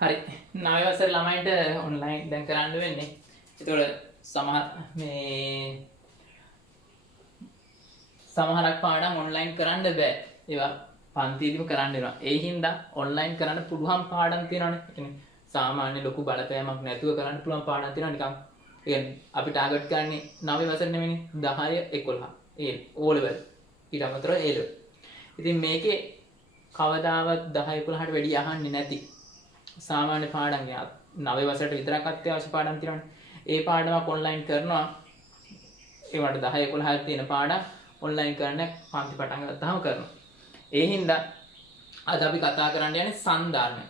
හරි 9 වසර ළමයින්ට ඔන්ලයින් දැන් කරන්න වෙන්නේ. ඒතකොට සමහර මේ සමහරක් පාඩම් ඔන්ලයින් කරන්න බෑ. ඒවා පන්තියේදීම කරන්න වෙනවා. ඒ හින්දා ඔන්ලයින් කරන්න පුළුවන් පාඩම් තියෙනවානේ. ඒ කියන්නේ සාමාන්‍ය ලොකු බලපෑමක් නැතුව කරන්න පුළුවන් පාඩම් තියෙනවා නිකන්. ඒ කියන්නේ අපි ටාගට් කරන්නේ 9 වසර නෙමෙයිනේ 10 11. ඒ O level. ඊට අමතරව A level. ඉතින් මේකේ කවදාවත් 10 11ට වැඩි අහන්නේ නැති සාමාන්‍ය පාඩම් 9 වසරට විතරක් අත්‍යවශ්‍ය පාඩම් තියෙනවානේ. ඒ පාඩමක් ඔන්ලයින් කරනවා. ඒවට 10 11 තියෙන පාඩම් ඔන්ලයින් කරන්න පන්ති පටන් ගත්තාම කරනවා. ඒ හින්දා අද අපි කතා කරන්න යන්නේ සංධාරණය.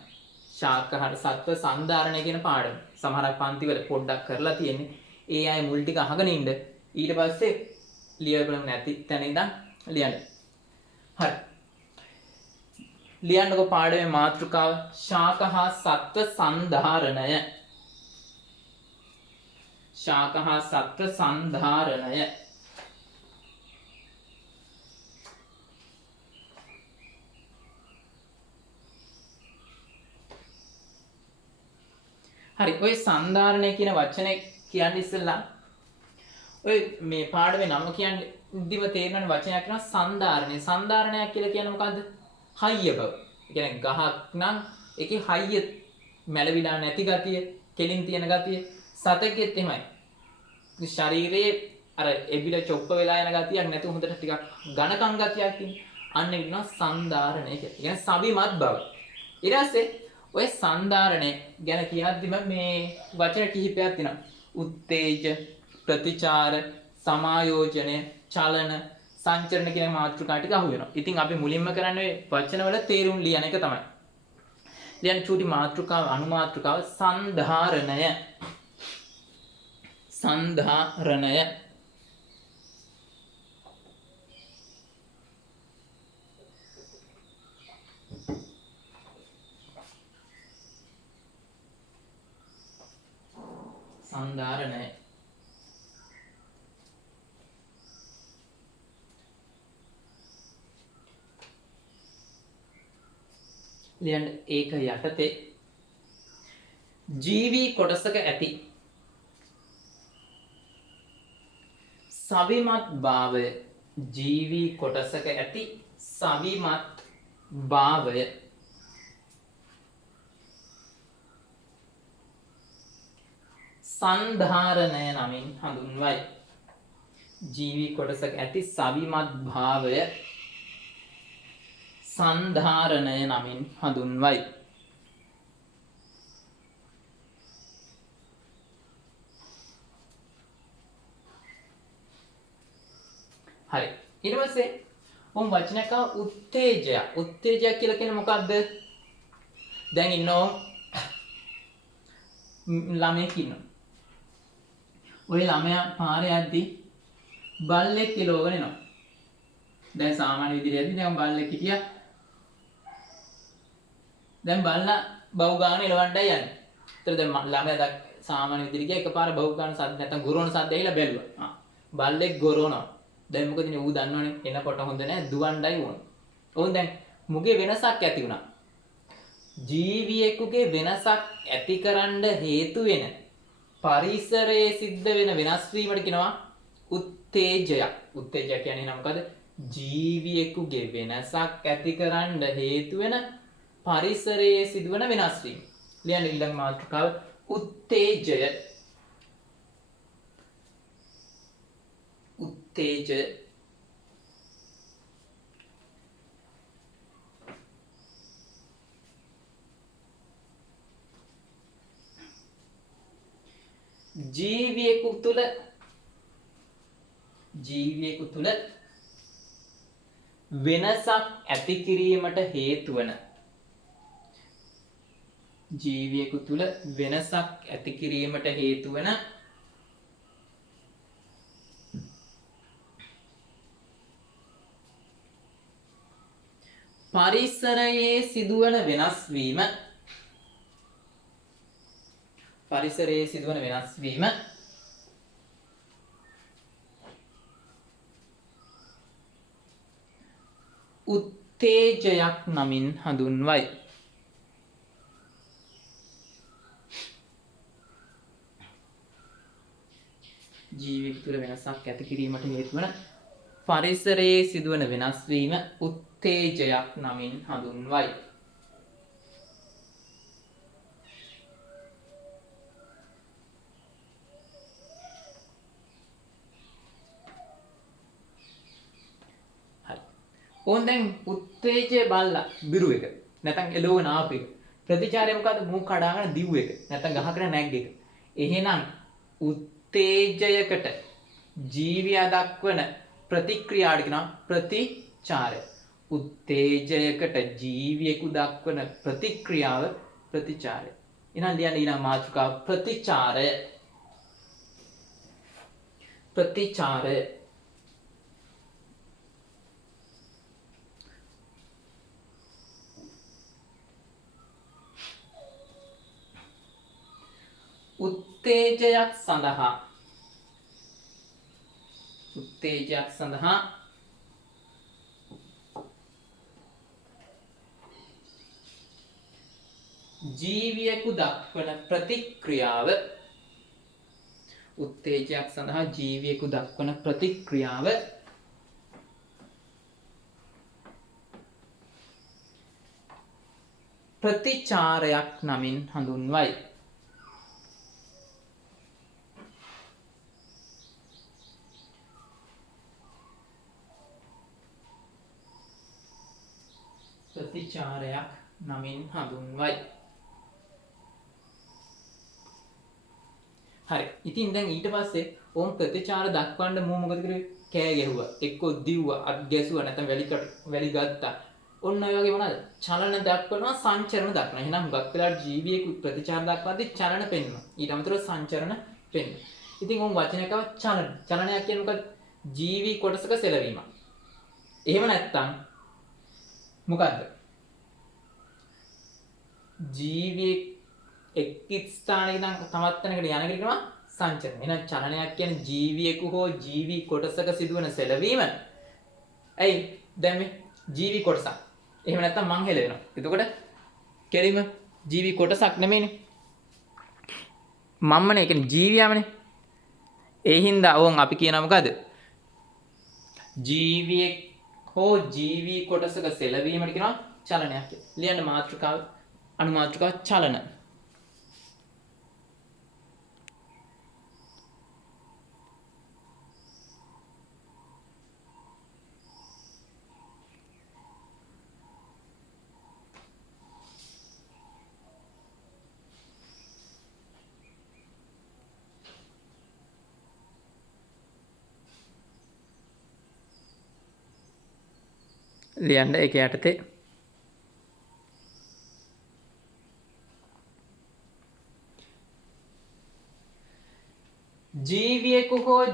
ශාකහාර සත්ව සංධාරණය කියන පාඩම. සමහරක් පන්තිවල පොඩ්ඩක් කරලා තියෙන්නේ. ඒ අය මුල් ටික අහගෙන ඉන්න. ඊට පස්සේ ලියන්න නැති තැන ඉඳන් ලියන්න. හරි. ලියන්නකො පාඩමේ මාතෘකාව ශාකහා සත්ව සංධාරණය. ශාකහා සත්ව සංධාරණය. හරි ඔය සංධාරණය කියන වචනේ කියන්නේ ඉස්සෙල්ලා ඔය මේ පාඩමේ නම කියන්නේ දිව තේරෙන වචනයක් කියනවා සංධාරණය. සංධාරණයක් කියලා කියන්නේ මොකද්ද? හයිය බව. ඒ කියන්නේ ගහක් නම් ඒකේ හයිය මැලවිලා නැති ගතිය, කෙලින් තියෙන ගතිය සතෙක්ගෙත් එහෙමයි. ශරීරයේ අර එබිල චොප්ප වෙලා යන ගතියක් නැතුව හොඳට ටිකක් ඝනකම් ගතියක් තියෙන. අන්න ඒක කියනවා සංධාරණය කියලා. ඒ කියන්නේ සවිමත් බව. ඊට පස්සේ ඔය සංධාරණය ගැන කියද්දිම මේ වචන කිහිපයක් තියෙනවා. උත්තේජ, ප්‍රතිචාර, සමායෝජනය, චලන, සංචරණ කියන මාතෘකා ටික අහු වෙනවා. ඉතින් අපි මුලින්ම කරන්නේ වචනවල තේරුම් ලියන එක තමයි. ලියන චූටි මාතෘකාව අනුමාතෘකාව සංධාරණය. සංධාරණය. සංධාරණය. ලියන්න ඒක යටතේ ජීවි කොටසක ඇති සවිමත් භාවය. ජීවි කොටසක ඇති සවිමත් භාවය සංධාරණය නමින් හඳුන්වයි. ජීවි කොටසක ඇති සවිමත් භාවය සංධාරණය නමින් හඳුන්වයි. හරි. ඊට පස්සේ මොම් වචනයක උත්තේජය. උත්තේජය කියලා කියන්නේ මොකද්ද? දැන් ඉන්නෝ ළමයෙක් ඉන්නවා. ওই ළමයා පාරේ යද්දි බල්ලෙක් කිලෝගෙන එනවා. දැන් සාමාන්‍ය විදිහට යද්දි දැන් බල්ලෙක් හිටියා. දැන් බල්ලා බව් ගාන එලවන්නයි යන්නේ. ඒතර දැන් ළමයා සාමාන්‍ය විදිහට ගියා එකපාර බව් ගාන සද්ද නැත්තම් ගොරවන සද්ද ඇහිලා බැලුවා. බල්ලෙක් ගොරවනවා. දැන් මොකද ඉන්නේ ඌ දන්නවනේ එනකොට හොඳ නැහැ දුවන්නයි ඕන. ඕන් දැන් මුගේ වෙනසක් ඇති වුණා. ජීවියෙකුගේ වෙනසක් ඇතිකරන්න හේතු වෙන පරිසරයේ සිද්ධ වෙන වෙනස් වීමට කියනවා උත්තේජයක්. උත්තේජය කියන්නේ නම මොකද? ජීවියෙකුගේ වෙනසක් ඇතිකරන්න හේතු වෙන පරිසරයේ සිදුවන වෙනස් වීම. ලියන්න ඊළඟ මාතෘකාව උත්තේජය. උත්තේජය. ජීවියෙකු තුළ වෙනසක් ඇති කිරීමට හේතු වන ජීවියෙකු තුළ වෙනසක් ඇති කිරීමට හේතු වන පරිසරයේ සිදුවන වෙනස් වීම. පරිසරයේ සිදුවන වෙනස් වීම උත්තේජයක් නමින් හඳුන්වයි. ජීවියෙකු තුළ වෙනසක් ඇති කිරීමට හේතු වන පරිසරයේ සිදුවන වෙනස් වීම උත්තේජයක් නමින් හඳුන්වයි. ඕන් දැන් උත්තේජය බලලා බිරු එක නැත්නම් එළවන ආපු එක ප්‍රතිචාරය මොකද්ද? මූ කඩාගෙන දිව් එක නැත්නම් ගහකට නැග් එක. එහෙනම් උත්තේජයකට ජීවියා දක්වන ප්‍රතික්‍රියාවට කියනවා ප්‍රතිචාරය. උත්තේජයකට ජීවියෙකු දක්වන ප්‍රතික්‍රියාව ප්‍රතිචාරය. එහෙනම් ලියන්න ඊළඟ මාතෘකාව ප්‍රතිචාරය. ප්‍රතිචාරය. උත්තේජයක් සඳහා ජීවියෙකු දක්වන ප්‍රතික්‍රියාව ප්‍රතිචාරයක් නමින් හඳුන්වයි. ප්‍රතිචාරයක් නමින් හඳුන්වයි. හරි. ඉතින් දැන් ඊට පස්සේ ඕම් ප්‍රතිචාර දක්වන්න මම මොකද කරේ? කෑ ගැහුවා, එක්කෝ දිව්වා, අත් ගැසුවා, නැත්නම් වැලි ගත්තා. ඔන්න ඔය වගේ මොනවාද? චලන දක්වනවා, සංචරණ දක්වනවා. එහෙනම් හුඟක් වෙලාවට ජීවියෙකු ප්‍රතිචාර දක්වද්දී චලන පෙන්වනවා. ඊට අමතරව සංචරණ පෙන්වනවා. ඉතින් ඕම් වචනයකව චලන. චලනයක් කියන්නේ මොකද? ජීවි කොටසක සෙලවීමක්. එහෙම නැත්නම් මොකද්ද? ජීවියෙක් එක් ස්ථානයක ඉඳන් තවත් තැනකට යන එකට කියනවා සංචරණ. එහෙනම් චලනයක් කියන්නේ ජීවියෙකු හෝ ජීවි කොටසක සිදුවන සෙලවීම. ඇයි? දැන් මේ ජීවි කොටසක්. එහෙම නැත්නම් මං හෙලවෙනවා. එතකොට කෙලිම ජීවි කොටසක් නෙමෙයිනේ. මම්මනේ කියන්නේ ජීවියාමනේ. ඒ හින්දා ඕන් අපි කියනවා මොකද? ජීවියෙක් හෝ ජීවි කොටසක සෙලවීමට කියනවා චලනයක් කියලා. ලියන්න මාතෘකාව අනුමාතෘකාව චලන. ලියන්න ඒක යටතේ ජීවියෙකු හෝ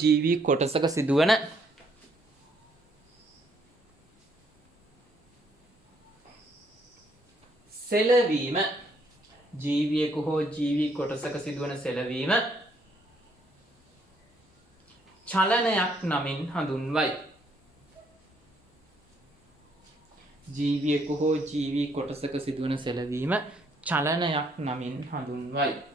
ජීවි කොටසක සිදුවන සෙලවීම. ජීවියෙකු හෝ ජීවි කොටසක සිදුවන සෙලවීම චලනයක් නමින් හඳුන්වයි. ජීවියෙකු හෝ ජීවි කොටසක සිදුවන සෙලවීම චලනයක් නමින් හඳුන්වයි.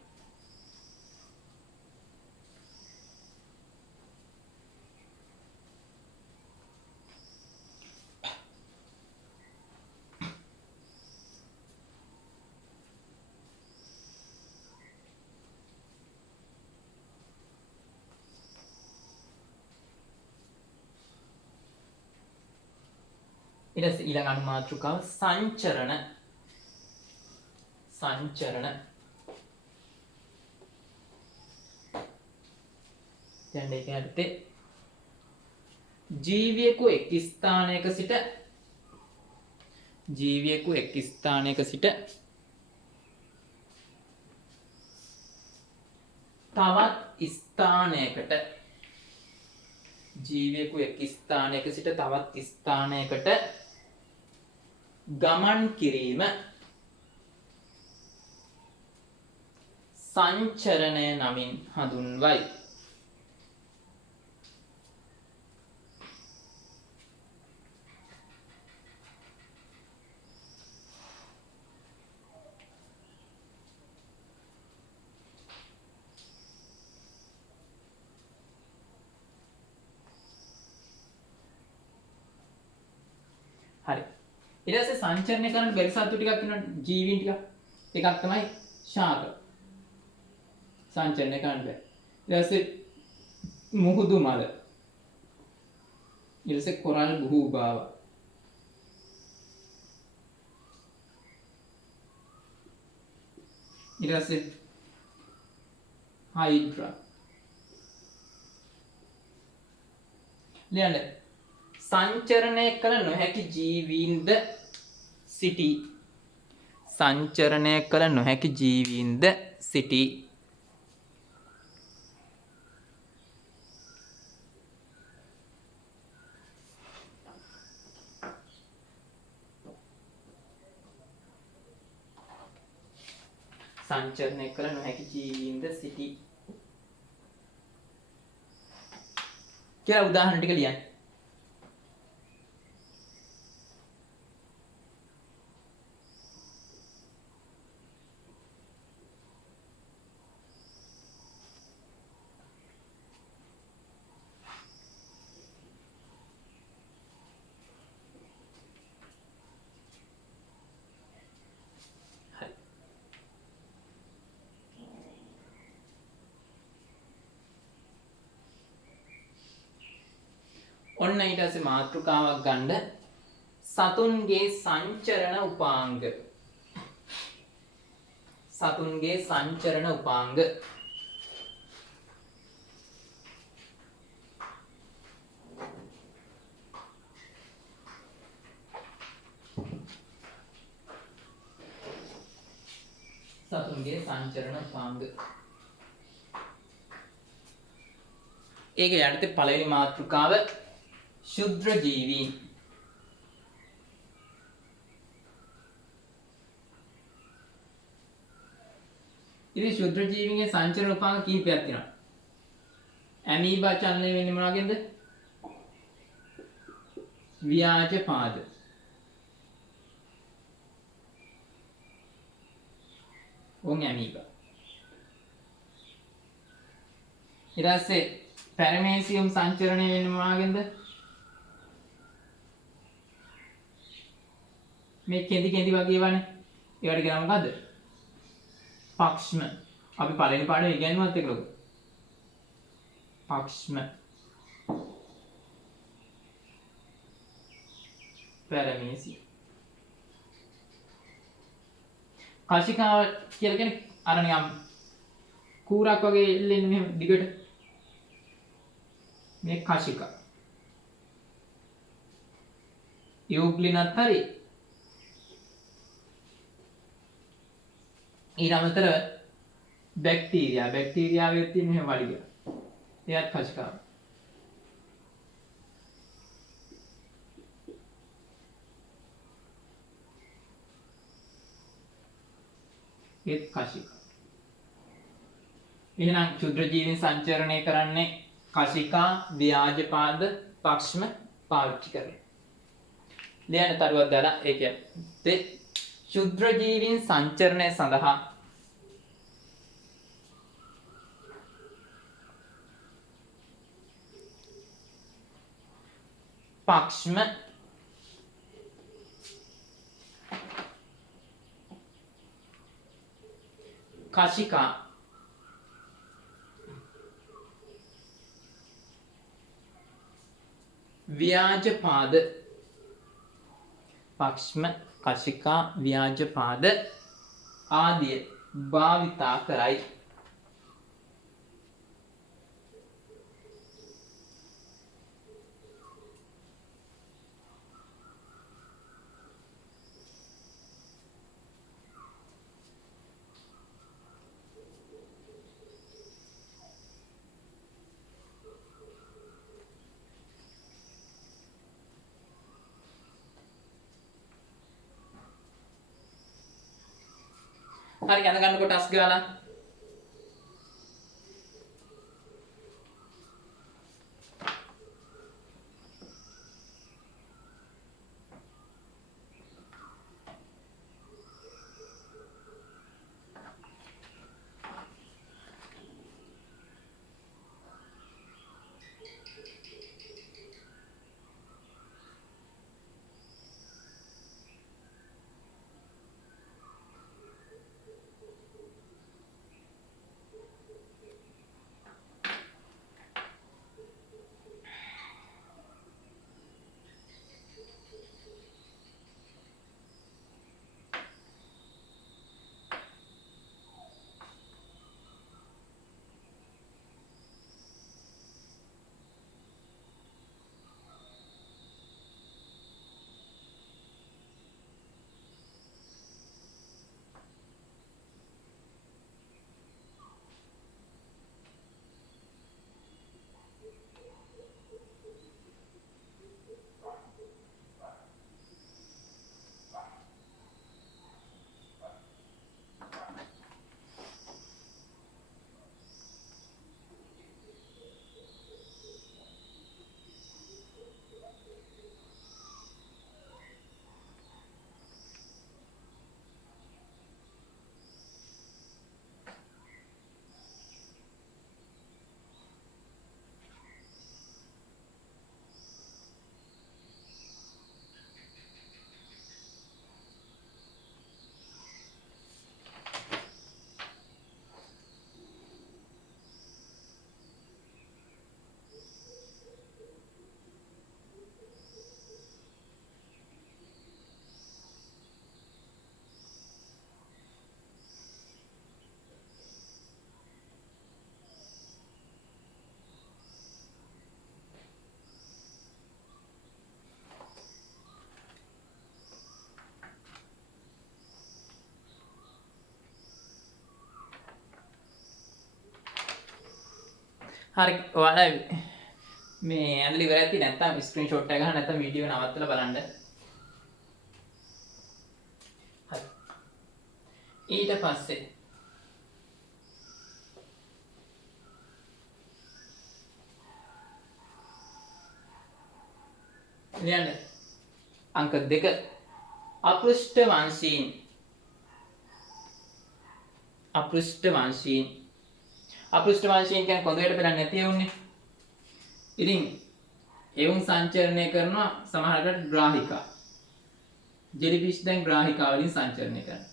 ඊළඟ අනුමාතෘකාව සංචරණ. දැන් ඒක යටතේ ජීවියෙකු එක් ස්ථානයක සිට තවත් ස්ථානයකට ගමන් කිරීම සංචරණය නමින් හඳුන්වයි. හරි. ඊට පස්සේ සංචරණය කරන්න බැරි සත්තු ටිකක් ඉන්නවා ජීවීන් ටික. එකක් තමයි ශාක. සංචරණය කරන්න බෑ. ඊට පස්සේ මුහුදු මල. ඊට පස්සේ කොරල් බුහුබාව. ඊට පස්සේ හයිඩ්‍රා. ලියන්න. සංචරණය කළ නොහැකි ජීවීන්ද සිටී. සංචරණය කළ නොහැකි ජීවීන්ද සිටී. සංචරණය කළ නොහැකි ජීවීන්ද සිටී කියලා උදාහරණ ටික ලියන්න. ඔන්න ඊට පස්සේ මාතෘකාවක් ගන්න සතුන්ගේ සංචරණ උපාංග. සතුන්ගේ සංචරණ උපාංග. සතුන්ගේ සංචරණ උපාංග. ඒක යටතේ පළවෙනි මාතෘකාව ශුද්‍ර ජීවීන්. ඉතින් ශුද්‍ර ජීවීන්ගේ සංචරණ උපාංග කිහිපයක් තියෙනවා. ඇමීබා චලනය වෙන්නේ මොනවාගෙන්ද? ව්‍යාජ පාද. On amoeba. ඊට පස්සේ පැරමේසියම් සංචරණය වෙන්නේ මොනවාගෙන්ද? මේ කෙඳි කෙඳි වගේ වනේ. ඒවට කියනවා මොකද්ද? පක්ෂ්ම. අපි පළවෙනි පාඩේ ඉගෙනුවත් ඒක ලොකු. පක්ෂ්ම. පැරමේසිය. කශිකාව කියලා කියන්නේ අර නිකම් කූරක් වගේ එල්ලෙන්නේ මෙහෙම දිගට. මේ කශිකා. යූග්ලිනත් හරි. ඊට අමතරව බැක්ටීරියාවෙත් තියෙන මෙහෙම වලිග. එයත් කශිකාව. ඒත් කශිකා. එහෙනම් ක්ෂුද්‍ර ජීවීන් සංචරණය කරන්නේ කශිකා, ව්‍යාජපාද, පක්ෂ්ම පාවිච්චි කරලා. ලියන්න තරුවක් දාලා ඒ කියන්නේ ක්ෂුද්‍ර ජීවීන් සංචරණය සඳහා පක්ෂ්ම, කශිකා, ව්‍යාජපාද, පක්ෂ්ම, කශිකා, ව්‍යාජපාද ආදිය භාවිතා කරයි. හරි යන ගන්න කොටස් ගාලා හරි ඔයාලා මේ ඇඳලි ඉවර ඇති නැත්නම් ස්ක්‍රීන්ෂොට් එක ගන්න නැත්නම් වීඩියෝ නවත්තලා බලන්න. හරි. ඊට පස්සේ ලියන්න අංක 2 අපෘෂ්ඨ වංශීන් කියන්නේ කොඳුරට පෙරන්නේ නැති උන්නේ. ඉතින් එවුන් සංචරණය කරනවා සමහරකට ග්‍රාහිකා. ජෙලිෆිෂ් දැන් ග්‍රාහිකා වලින් සංචරණය කරනවා.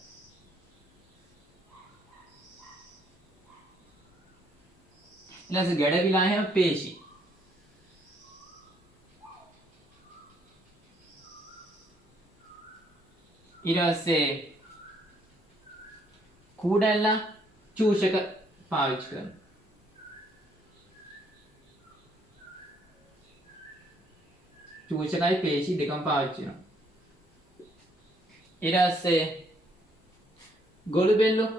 ඊළඟට ගැඩවිලා හැම පේශි. ඊට පස්සේ කූඩැල්ලා චූෂක පාවිච්චි කරනවා. චූෂකයි පේශි දෙකම පාවිච්චි කරනවා. ඊට පස්සේ ගොළු බෙල්ලෝ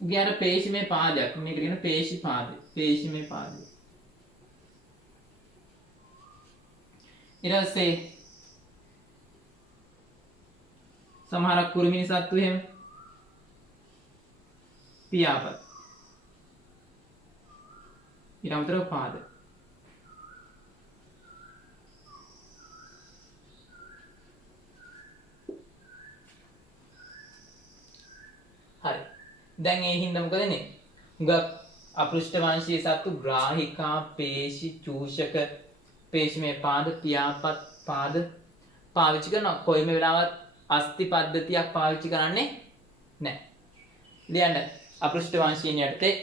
උගේ අර පේශිමේ පාදයක් මේකට කියන පේශි පාදය. පේශිමේ පාදය. ඊට පස්සේ සමහරක් කුරුමිනි සත්තු එහෙම පියාපත්. ඊට අමතරව පාද. හරි. දැන් ඒ හින්දා මොකද වෙන්නේ? හුඟක් අපෘෂ්ඨ වංශීය සත්තු ග්‍රාහිකා, පේශි, චූෂක, පේශිමේ පාද, පියාපත් පාද පාවිච්චි කරනවා. කොයිම වෙලාවත් අස්ථි පද්ධතියක් පාවිච්චි කරන්නේ නැහැ. ලියන්න අපෘෂ්ඨ වංශීයන් යටතේ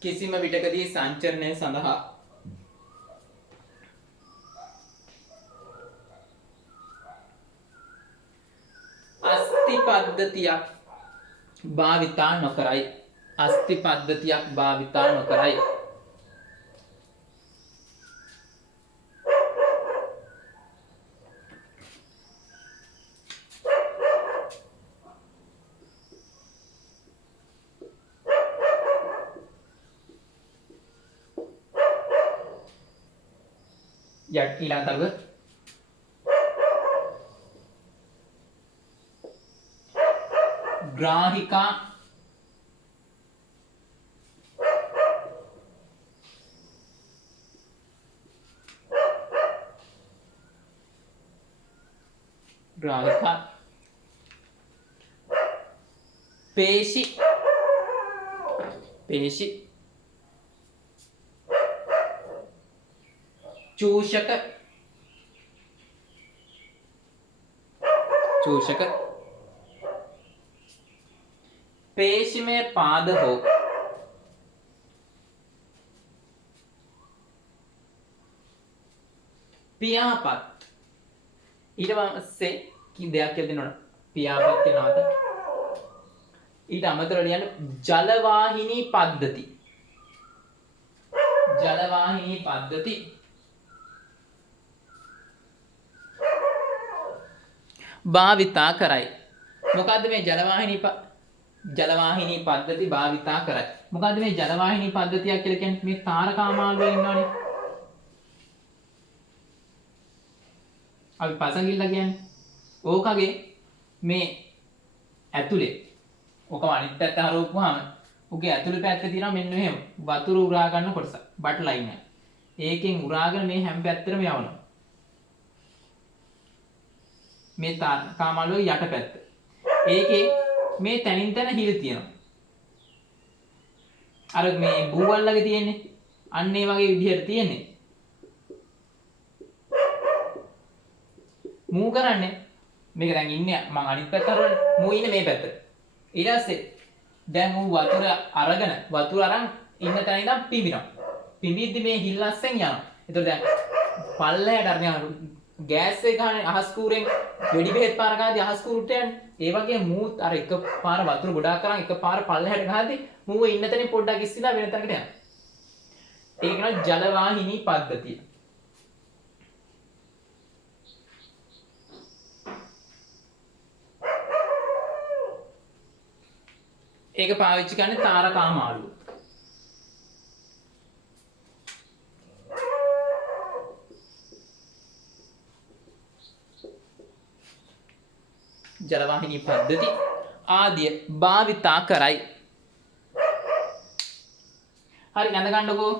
කිසිම විටකදී සංචරණය සඳහා අස්ථි පද්ධතියක් භාවිතා නොකරයි. ඊළඟ තර්ක ග්‍රාහිකා පේශි चूषक पेश में पाद हो पियापत ඊට පස්සේ කි දෙයක් කියලා දෙනවනේ පියාපත් වෙනවාද ඊට අමතරව ලියන්න ජලවාහිනී පද්ධති භාවිතා කරයි. මොකද්ද මේ ජලවාහිනී පද්ධති භාවිතා කරයි? මොකද්ද මේ ජලවාහිනී පද්ධතියක් කියලා කියන්නේ? මේ තාරකාමාලු වල ඉන්නවනේ. අපි පසඟිල්ල කියන්නේ. ඕකගේ මේ ඇතුලේ ඕක අනිත් පැත්ත හරවපුවාම උගේ ඇතුලේ පැත්ත තියෙනවා මෙන්න මෙහෙම වතුර උරා ගන්න කොටස. බට් ලයින් එක. ඒකෙන් උරාගෙන මේ හැම පැත්තටම යවනවා. මේ කාමාලුවේ යට පැත්ත. ඒකේ මේ තනින් තන හිල් තියෙනවා. අර මේ බූවල්ලගේ තියෙන්නේ. අන්න ඒ වගේ විදිහට තියෙන්නේ. මූ කරන්නේ මේක දැන් ඉන්නේ මං අනිත් පැත්ත හරවන්නේ. මූ ඉන්නේ මේ පැත්තට. ඊට පස්සේ දැන් ඌ වතුර අරන් ඉන්න තැන ඉඳන් පිඹිනවා. පිඹිද්දි මේ හිල් අස්සෙන් යනවා. ඒතකොට දැන් පල්ලයට අරගෙන ගෑස් එක ගහන්නේ අහස් කූරෙන් වෙඩි බෙහෙත් පාර ගහද්දී අහස් කූරුට යන්නේ. ඒ වගේ මූත් අර එක පාර වතුර ගොඩාක් කරන් එක පාර පල්ලෙහාට ගහද්දී මූව ඉන්න තැනින් පොඩ්ඩක් ඉස්සිලා වෙන තැනකට යනවා. ඒක නෝ ජල වාහිනී පද්ධතිය. ඒක පාවිච්චි කරන්නේ තාරකා මාළුව. ජලවාහිනී පද්ධති ආදිය භාවිතා කරයි. හරි නැඳ ගන්නකෝ.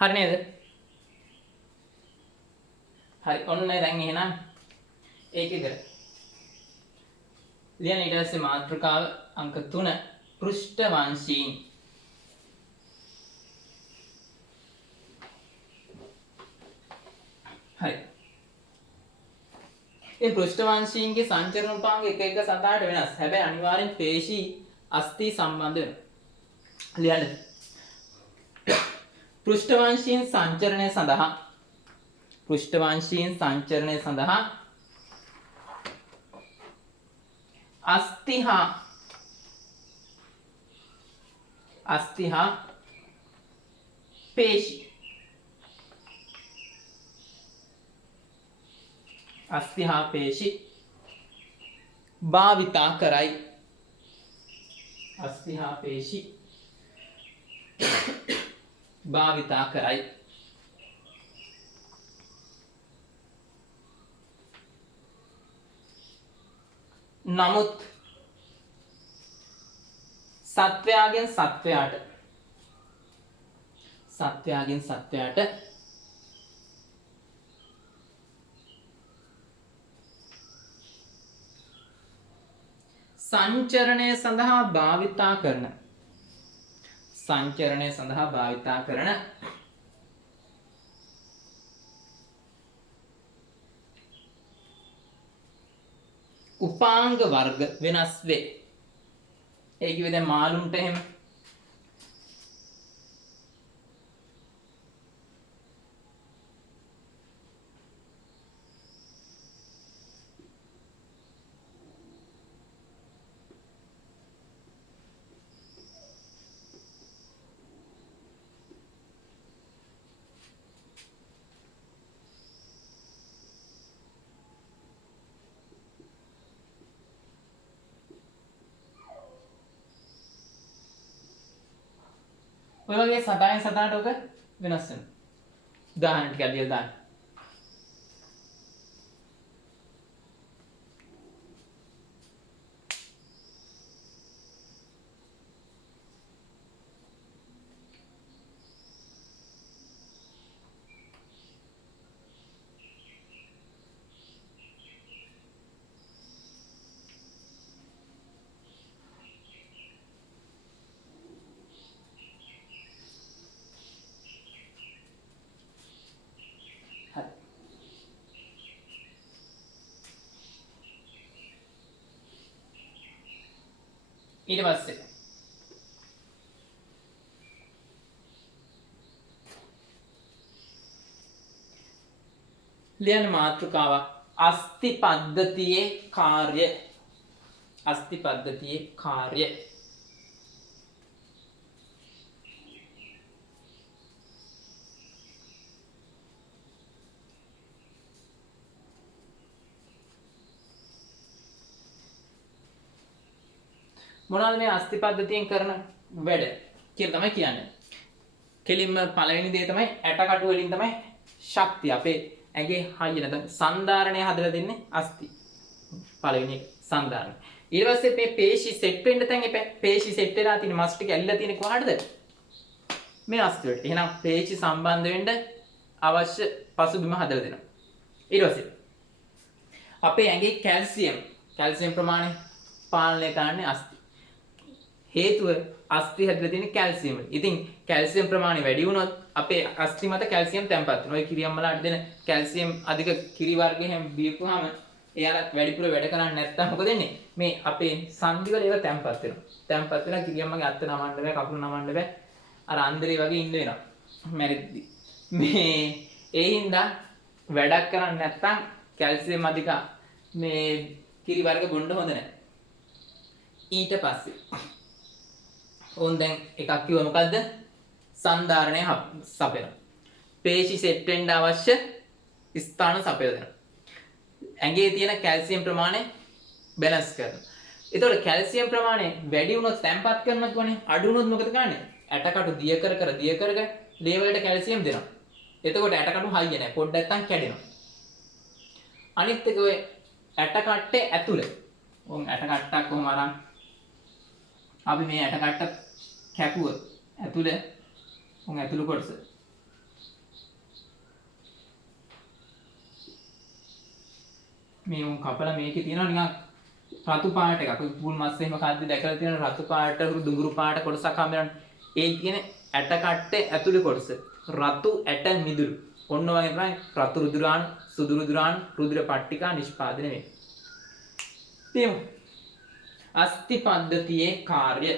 හරි නේද? හරි ඔන්න දැන් එහෙනම් ඒක ඉවරයි. ලියන්න ඊට පස්සේ මාතෘකාව අංක 3 පෘෂ්ඨවංශීන්. හරි. ඒ පෘෂ්ඨවංශීන්ගේ සංචරණ උපාංග එක එක සතහට වෙනස්. හැබැයි අනිවාර්යෙන් පේශී අස්ථි සම්බන්ධ වෙනවා. ලියන්න. පෘෂ්ඨවංශීන් සංචරණය සඳහා අස්ථි හා පේශි භාවිතා කරයි. නමුත් සත්වයාගෙන් සත්වයාට සංචරණය සඳහා භාවිතා කරන උපාංග වර්ග වෙනස් වේ. ඒ කිව්වේ දැන් මාළුන්ට එහෙම ඔය වගේ සතෙන් සතට ඔක වෙනස් වෙනවා. උදාහරණ ටිකක් ලියලා දාන්න. ඊට පස්සේ ලියන මාතෘකාවක් අස්ථි පද්ධතියේ කාර්ය. මොනවාද මේ අස්ථි පද්ධතියෙන් කරන වැඩ කියලා තමයි කියන්නේ. කෙලින්ම පළවෙනි දේ තමයි ඇටකටු වලින් තමයි ශක්තිය අපේ ඇඟේ හයිය නැත්නම් සංධාරණය හදලා දෙන්නේ අස්ථි. පළවෙනි එක සංධාරණය. ඊට පස්සේ මේ පේශි සෙට් වෙන්න තැන් එපේ. පේශි සෙට් වෙලා තියෙන මස් ටික ඇල්ලලා තියෙන කොහාටද? මේ අස්ථි වලට. එහෙනම් පේශි සම්බන්ධ වෙන්න අවශ්‍ය පසුබිම හදලා දෙනවා. ඊට පස්සේ අපේ ඇඟේ කැල්සියම් ප්‍රමාණය පාලනය කරන්නේ අස්ථි. හේතුව අස්ථි හැදලා තියෙන කැල්සියම් වලින්. ඉතින් කැල්සියම් ප්‍රමාණය වැඩි වුණොත් අපේ අස්ථි මත කැල්සියම් තැන්පත් වෙනවා. ඔය කිරියම්මලාට දෙන කැල්සියම් අධික කිරි වර්ග හැම බීපුවාම එයාලා වැඩිපුර වැඩ කරන්නේ නැත්තම් මොකද වෙන්නේ? මේ අපේ සංදි වල ඒවා තැන්පත් වෙනවා. තැන්පත් වෙලා කිරියම්මගේ අත්ත නමන්න බෑ, කකුල නමන්න බෑ. අර අන්දරේ වගේ ඉන්න වෙනවා. මැරිද්දි. මේ ඒ හින්දා වැඩක් කරන්නේ නැත්තම් කැල්සියම් අධික මේ කිරි වර්ග බොන්න හොඳ නැහැ. ඊට පස්සේ ඕන් දැන් එකක් කිව්ව මොකද්ද? සංධාරණය සපයනවා. පේශි සෙට් වෙන්න අවශ්‍ය ස්ථාන සපයනවා. ඇඟේ තියෙන කැල්සියම් ප්‍රමාණය බැලන්ස් කරනවා. ඒතකොට කැල්සියම් ප්‍රමාණය වැඩි වුණොත් තැම්පත් කරනවා කියන්නේ අඩු වුණොත් මොකද කරන්නේ? ඇටකටු දිය කර ලේ වලට කැල්සියම් දෙනවා. එතකොට ඇටකටු හයිය නැහැ. පොඩ්ඩක් නැත්තම් කැඩෙනවා. අනිත් එක ඔය ඇටකට්ටේ ඇතුලේ. උන් ඇටකට්ටක් කොහොම අරන් අපි මේ ඇටකට්ට කැපුවොත් ඇතුලේ උන් ඇතුළු කොටස මේ උන් කපලා මේකේ තියෙනවා නිකන් රතු පාට එකක්. ඔය පුල් මස් එහෙම කද්දි දැකලා තියෙන රතු පාට දුඟුරු පාට කොටසක් හම්බෙනවා. ඒ කියන්නේ ඇට කට්ටේ ඇතුළේ කොටස. රතු ඇට මිදුළු. ඔන්න ඔය වගේ තමයි රතු රුධිරාණු, සුදු රුධිරාණු, රුධිර පට්ටිකා නිෂ්පාදනය වෙන්නේ. තියමු. අස්ථි පද්ධතියේ කාර්ය.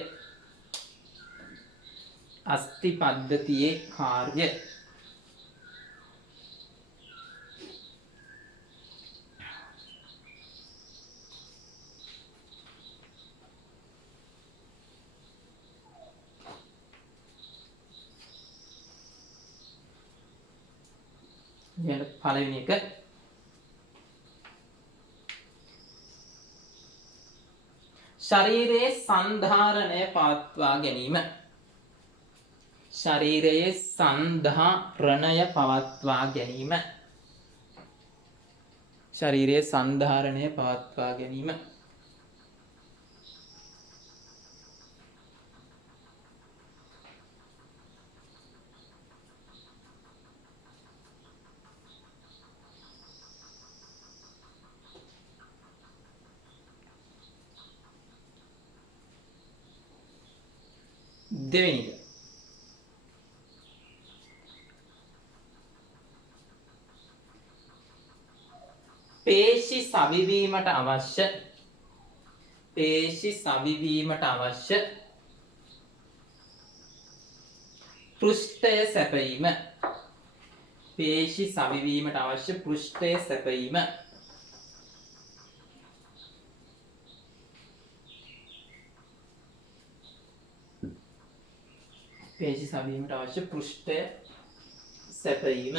අස්ථි පද්ධතියේ කාර්ය. පළවෙනි එක ශරීරයේ සන්ධාරණය පවත්වා ගැනීම. ශරීරයේ සන්ධාරණය පවත්වා ගැනීම. ශරීරයේ සන්ධාරණය පවත්වා ගැනීම. දෙවෙනි එක පේශි සවිවීමට අවශ්‍ය පෘෂ්ඨය සැපයීම. පේශි සවිවීමට අවශ්‍ය පෘෂ්ඨය සැපයීම. පේශි සවිවීමට අවශ්‍ය පෘෂ්ඨය සැපයීම.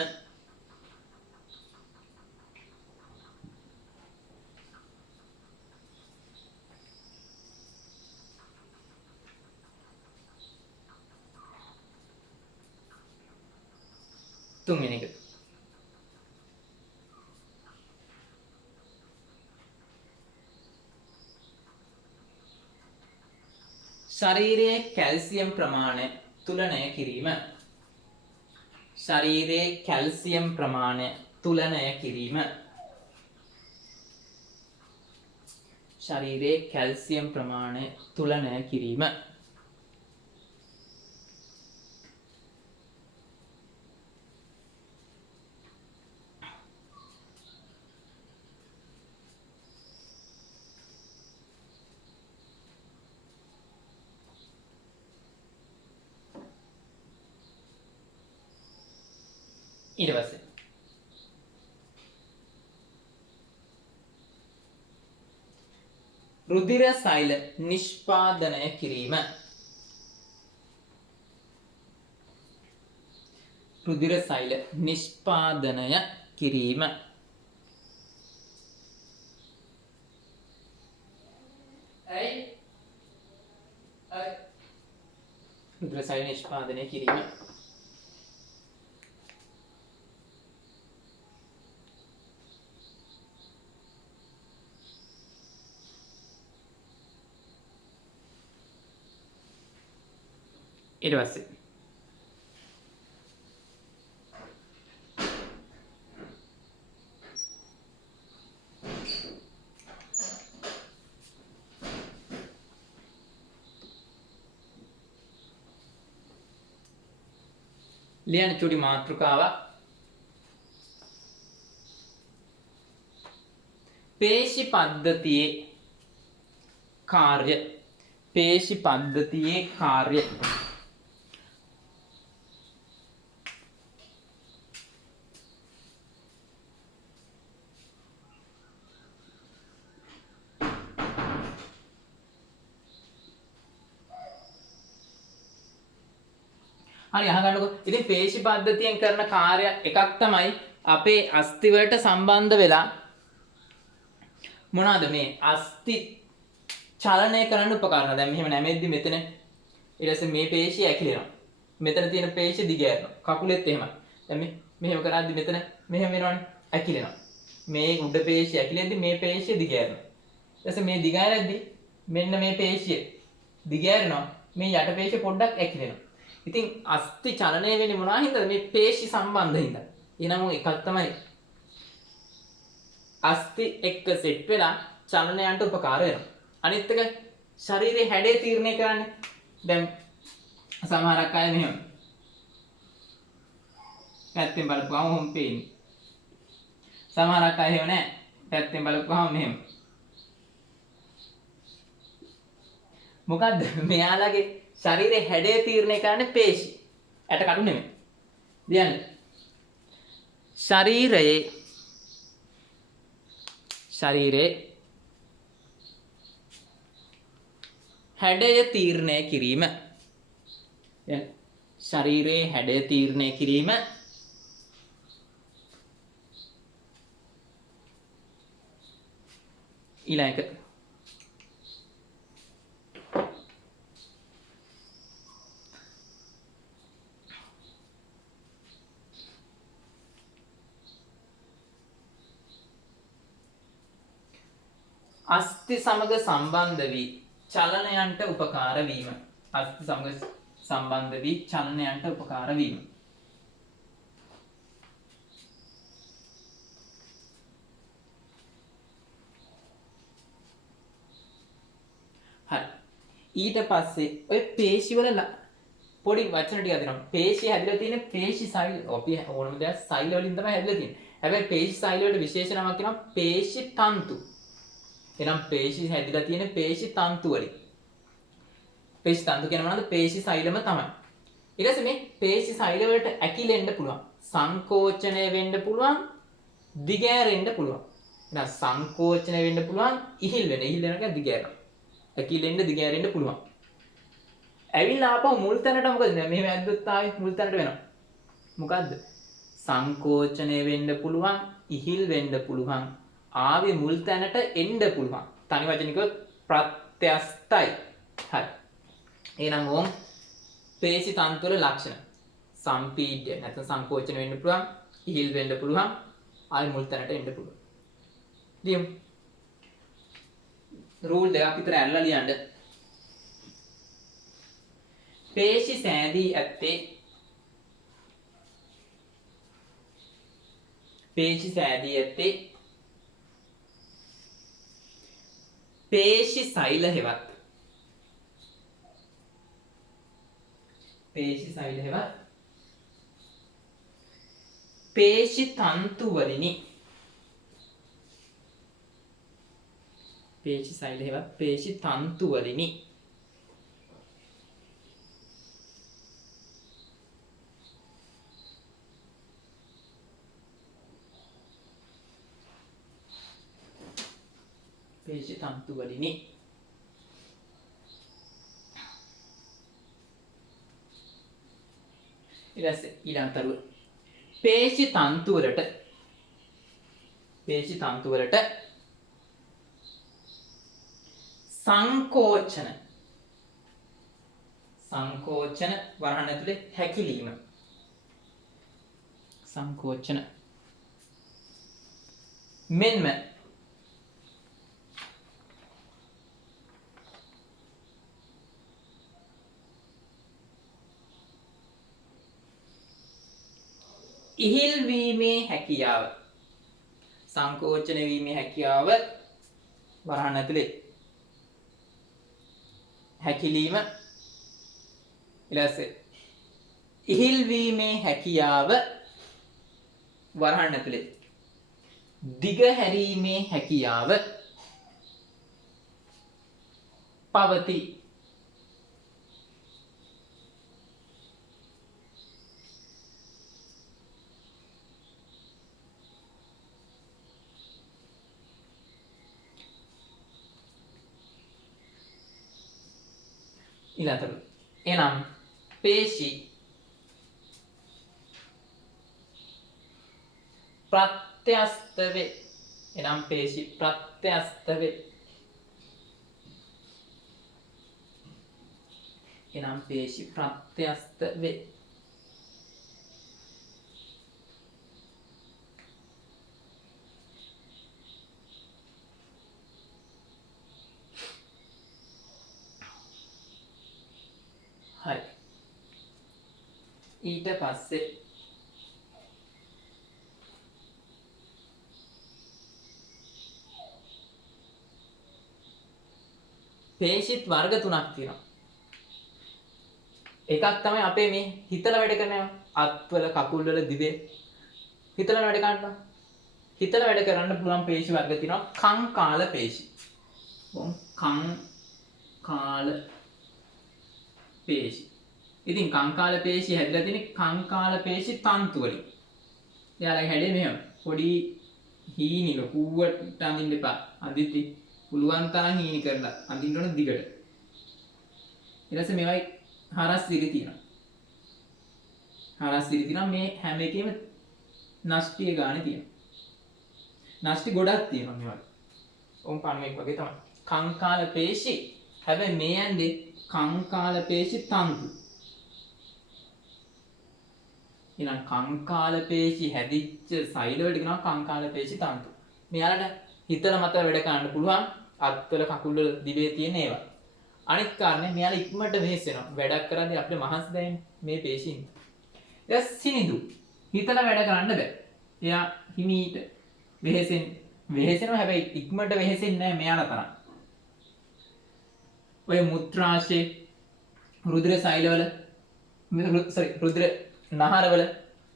තුන්වෙනි එක ශරීරයේ කැල්සියම් ප්‍රමාණය තුලනය කිරීම. ශරීරයේ කැල්සියම් ප්‍රමාණය තුලනය කිරීම. ශරීරයේ කැල්සියම් ප්‍රමාණය තුලනය කිරීම. ඊට පස්සේ රුධිර සෛල නිෂ්පාදනය කිරීම. රුධිර සෛල නිෂ්පාදනය කිරීම. රුධිර සෛල නිෂ්පාදනය කිරීම. ඊට පස්සේ ලියන චුටි මාතෘකාවක්. පේශි පද්ධතියේ කාර්ය. පේශි පද්ධතියේ කාර්ය. හරි අහගන්නකො. ඉතින් පේශි පද්ධතියෙන් කරන කාර්ය එකක් තමයි අපේ අස්ථි වලට සම්බන්ධ වෙලා මොනවාද මේ අස්ථි චලනය කරන්න උපකරණ. දැන් මෙහෙම නැමෙද්දි මෙතන ඊට පස්සේ මේ පේශිය ඇකිලෙනවා. මෙතන තියෙන පේශිය දිගෑරෙනවා. කකුලෙත් එහෙමයි. දැන් මෙහෙම කරද්දි මෙතන මෙහෙම වෙනවනේ ඇකිලෙනවා. මේ උඩ පේශිය ඇකිලෙද්දි මේ පේශිය දිගෑරෙනවා. ඊට පස්සේ මේ දිගෑරෙද්දි මෙන්න මේ පේශිය දිගෑරෙනවා. මේ යට පේශිය පොඩ්ඩක් ඇකිලෙනවා. ඉතින් අස්ථි චලනය වෙන්නේ මොනවා හින්දාද? මේ පේශි සම්බන්ධ හින්දා. එහෙනම් එකක් තමයි අස්ථි එක්ක සෙට් වෙලා චලනයන්ට උපකාර වෙනවා. අනිත් එක ශරීරයේ හැඩය තීරණය කරන්නේ. දැන් සමහරක් අය මෙහෙම පැත්තෙන් බලපුවම ඔහොම පේන්නේ. සමහරක් අය එහෙම නැහැ. පැත්තෙන් බලපුවම මෙහෙම. මොකද්ද මෙයාලගේ ශරීරයේ හැඩය තීරණය කරන්නේ පේශි. ඇට කටු නෙමෙයි. දියන්නේ. ශරීරයේ හැඩය තීරණය කිරීම. ශරීරයේ හැඩය තීරණය කිරීම ඊළඟ අස්ථි සමග සම්බන්ධ වී චලනයන්ට උපකාර වීම. අස්ථි සමග සම්බන්ධ වී චලනයන්ට උපකාර වීම. හරි. ඊට පස්සේ ඔය පේශි වල පොඩි වචන ටිකක් දෙනවා. පේශි හැදිලා තියෙන පේශි සෛල. අපි ඕනම දෙයක් සෛල වලින් තමයි හැදිලා තියෙන්නේ. හැබැයි පේශි සෛල වලට විශේෂ නමක් කියනවා පේශි තන්තු. එනම් පේශි හැදිලා තියෙන පේශි තන්තු වලින්. පේශි තන්තු කියන මොනවද? පේශි සෛලම තමයි. ඊට පස්සේ මේ පේශි සෛල වලට ඇකිලෙන්න පුළුවන්. සංකෝචනය වෙන්න පුළුවන්. දිගෑරෙන්න පුළුවන්. එහෙනම් සංකෝචනය වෙන්න පුළුවන්. ඉහිල් වෙන. ඉහිල් වෙනකන් දිගෑරෙනවා. ඇකිලෙන්න දිගෑරෙන්න පුළුවන්. ඇවිල්ලා ආපහු මුල් තැනට මොකද වෙන්නේ? මෙහෙම ඇද්දොත් ආයි මුල් තැනට වෙනවා. මොකද්ද? සංකෝචනය වෙන්න පුළුවන්. ඉහිල් වෙන්න පුළුවන්. ආවේ මුල් තැනට එන්න පුළුවන්. තනි වචනිකව ප්‍රත්‍යස්තයි. හරි. එහෙනම් ඕම් පේශි තන්තු වල ලක්ෂණ. සම්පීඩ්‍ය නැත්නම් සංකෝචන වෙන්න පුළුවන්, ඉහිල් වෙන්න පුළුවන්, ආයි මුල් තැනට එන්න පුළුවන්. ලියමු. රූල් දෙකක් විතර ඇරලා ලියන්න. පේශි සෑදී ඇත්තේ පේශි සෛල හෙවත් පේශි තන්තු වලිනි. පේශි සෛල හෙවත් පේශි තන්තු වලිනි. පේශි තන්තු වලිනි. ඊළඟ තරුව පේශි තන්තු වලට සංකෝචන වරහන් ඇතුලේ හැකිලිම. සංකෝචන මෙන්ම ඉහිල් වීමේ හැකියාව. සංකෝචන වීමේ හැකියාව වරහන් ඇතුලේ හැකිලීම. ඊළඟට ඉහිල් වීමේ හැකියාව වරහන් ඇතුලේ දිග හැරීමේ හැකියාව පවතී. ඊළඟට එනම් පේශි ප්‍රත්‍යස්ත වේ. එනම් පේශි ප්‍රත්‍යස්ත වේ. එනම් පේශි ප්‍රත්‍යස්ත වේ. හරි. ඊට පස්සේ පේශිත් වර්ග 3ක් තියෙනවා. එකක් තමයි අපේ මේ හිතලා වැඩ කරනවා. අත්වල, කකුල්වල, දිවේ හිතලා වැඩ කරනවා. හිතලා වැඩ කරන්න පුළුවන් පේශි වර්ග තියෙනවා. කංකාල පේශි. කංකාල පේශි. ඉතින් කංකාල පේශි හැදලා තියෙන්නේ කංකාල පේශි තන්තු වලින්. එයාලගේ හැඩය මෙහෙම. පොඩි හීනි ලොකුවට අඳින්න එපා. අඳිති පුළුවන් තරම් හීනි කරලා අඳින්න ඕන දිගට. ඊට පස්සේ මේවයි හරස් සිරි තියෙනවා. හරස් සිරි තියෙනවා මේ හැම එකෙම නෂ්ටිය ගානේ තියෙනවා. නෂ්ටි ගොඩක් තියෙනවා මේවල. උන් කණුවෙක් වගේ තමයි. කංකාල පේශි. හැබැයි මේ ඇඳේ කංකාල පේශි තන්තු. ඊළඟ කංකාල පේශි හැදිච්ච සෛල වලට කියනවා කංකාල පේශි තන්තු. මෙයාලට හිතල මත වැඩ කරන්න පුළුවන් අත්වල කකුල්වල දිවේ තියෙන ඒවා. අනිත් කාරණේ මෙයාලා ඉක්මනට වෙහෙසෙනවා. වැඩක් කරද්දී අපිට මහන්සි දැනෙන්නේ මේ පේශීන්. ඊට සිනිඳු. හිතලා වැඩ කරන්න බෑ. එයා හිමීට වෙහෙසෙනවා හැබැයි ඉක්මනට වෙහෙසෙන්නේ නැහැ මෙයාලා තරම්. ඔය මුත්‍රාශය රුධිර සෛලවල රුධිර නහරවල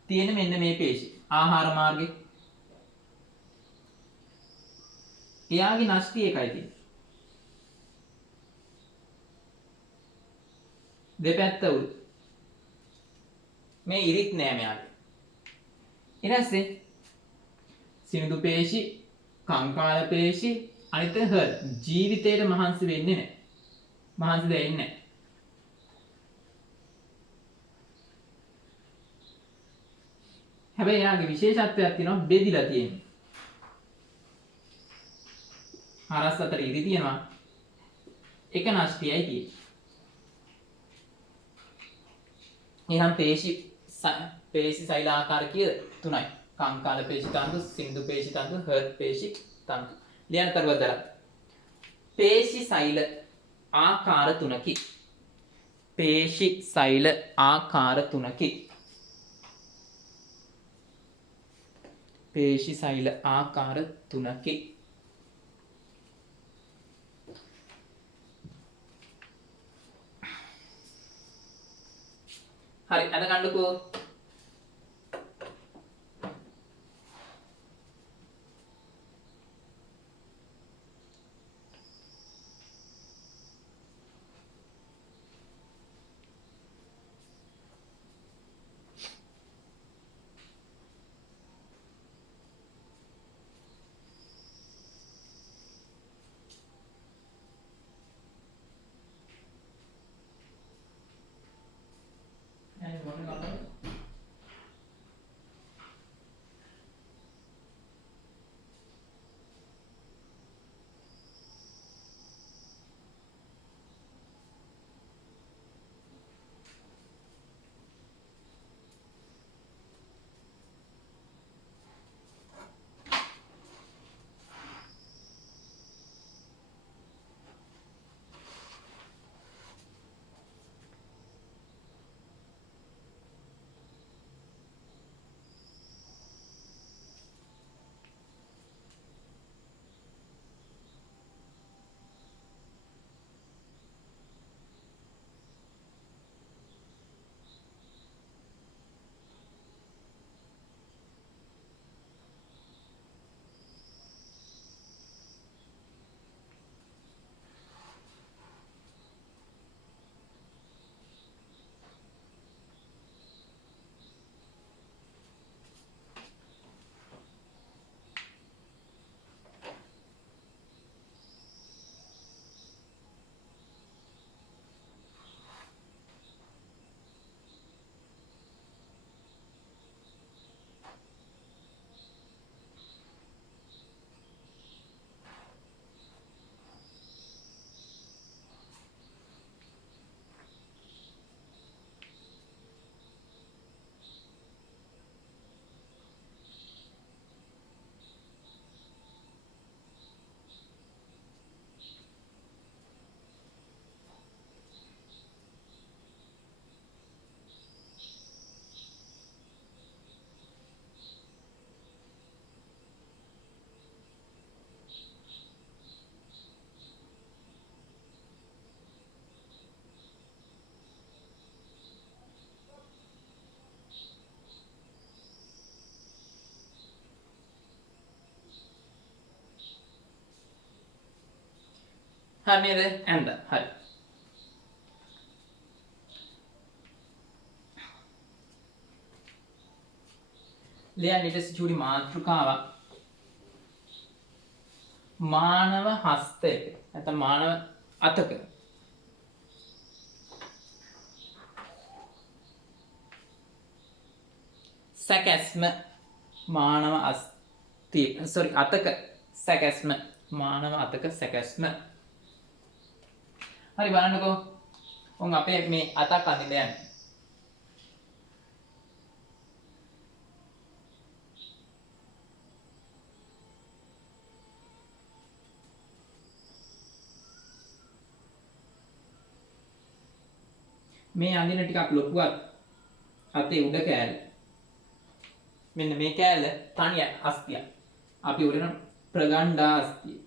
තියෙන මෙන්න මේ පේශි. ආහාර මාර්ගේ. එයාගේ නෂ්ටි එකයි තියෙන්නේ. දෙපැත්ත උල්. මේ ඉරිත් නෑ මෙයාගේ. ඊට පස්සේ සිනිඳු පේශි, කංකාල පේශි, අනිත් එක හර් ජීවිතේට මහන්සි වෙන්නේ නැහැ. මහන්සි දෙන්නේ නැහැ. හැබැයි යාගේ විශේෂත්වයක් තියෙනවා බෙදිලා තියෙන්නේ. හරස් අතර ඉරි තියෙනවා. එක නෂ්ටියයි තියෙන්නේ. එහෙනම් පේශි සෛල ආකාර කීයද? 3යි. කංකාල පේශි තන්තු, සිනිඳු පේශි තන්තු, හර්ට් පේශි තන්තු. ලියන්න කරුවදලා. පේශි සෛල ආකාර 3කි. පේශි සෛල ආකාර 3කි. පේශි සෛල ආකාර 3කි. හරි අද ගන්නකෝ. මොන ගන්නද? හරි නේද? ඇඳ. හරි. ලියන්න ඊට පස්සේ චූටි මාතෘකාවක්. මානව හස්තයක නැත්නම් මානව අතක සැකැස්ම මානව අතක සැකැස්ම මානව අතක සැකැස්ම. හරි බලන්නකෝ. උන් අපේ මේ අතක් අඳින්න යන්නේ. මේ අඳින ටිකක් ලොකුවත් අතේ උඩ කෑල්ල. මෙන්න මේ කෑල්ල තනිය අස්තිය. අපි උඩන ප්‍රගණ්ඩා අස්තිය.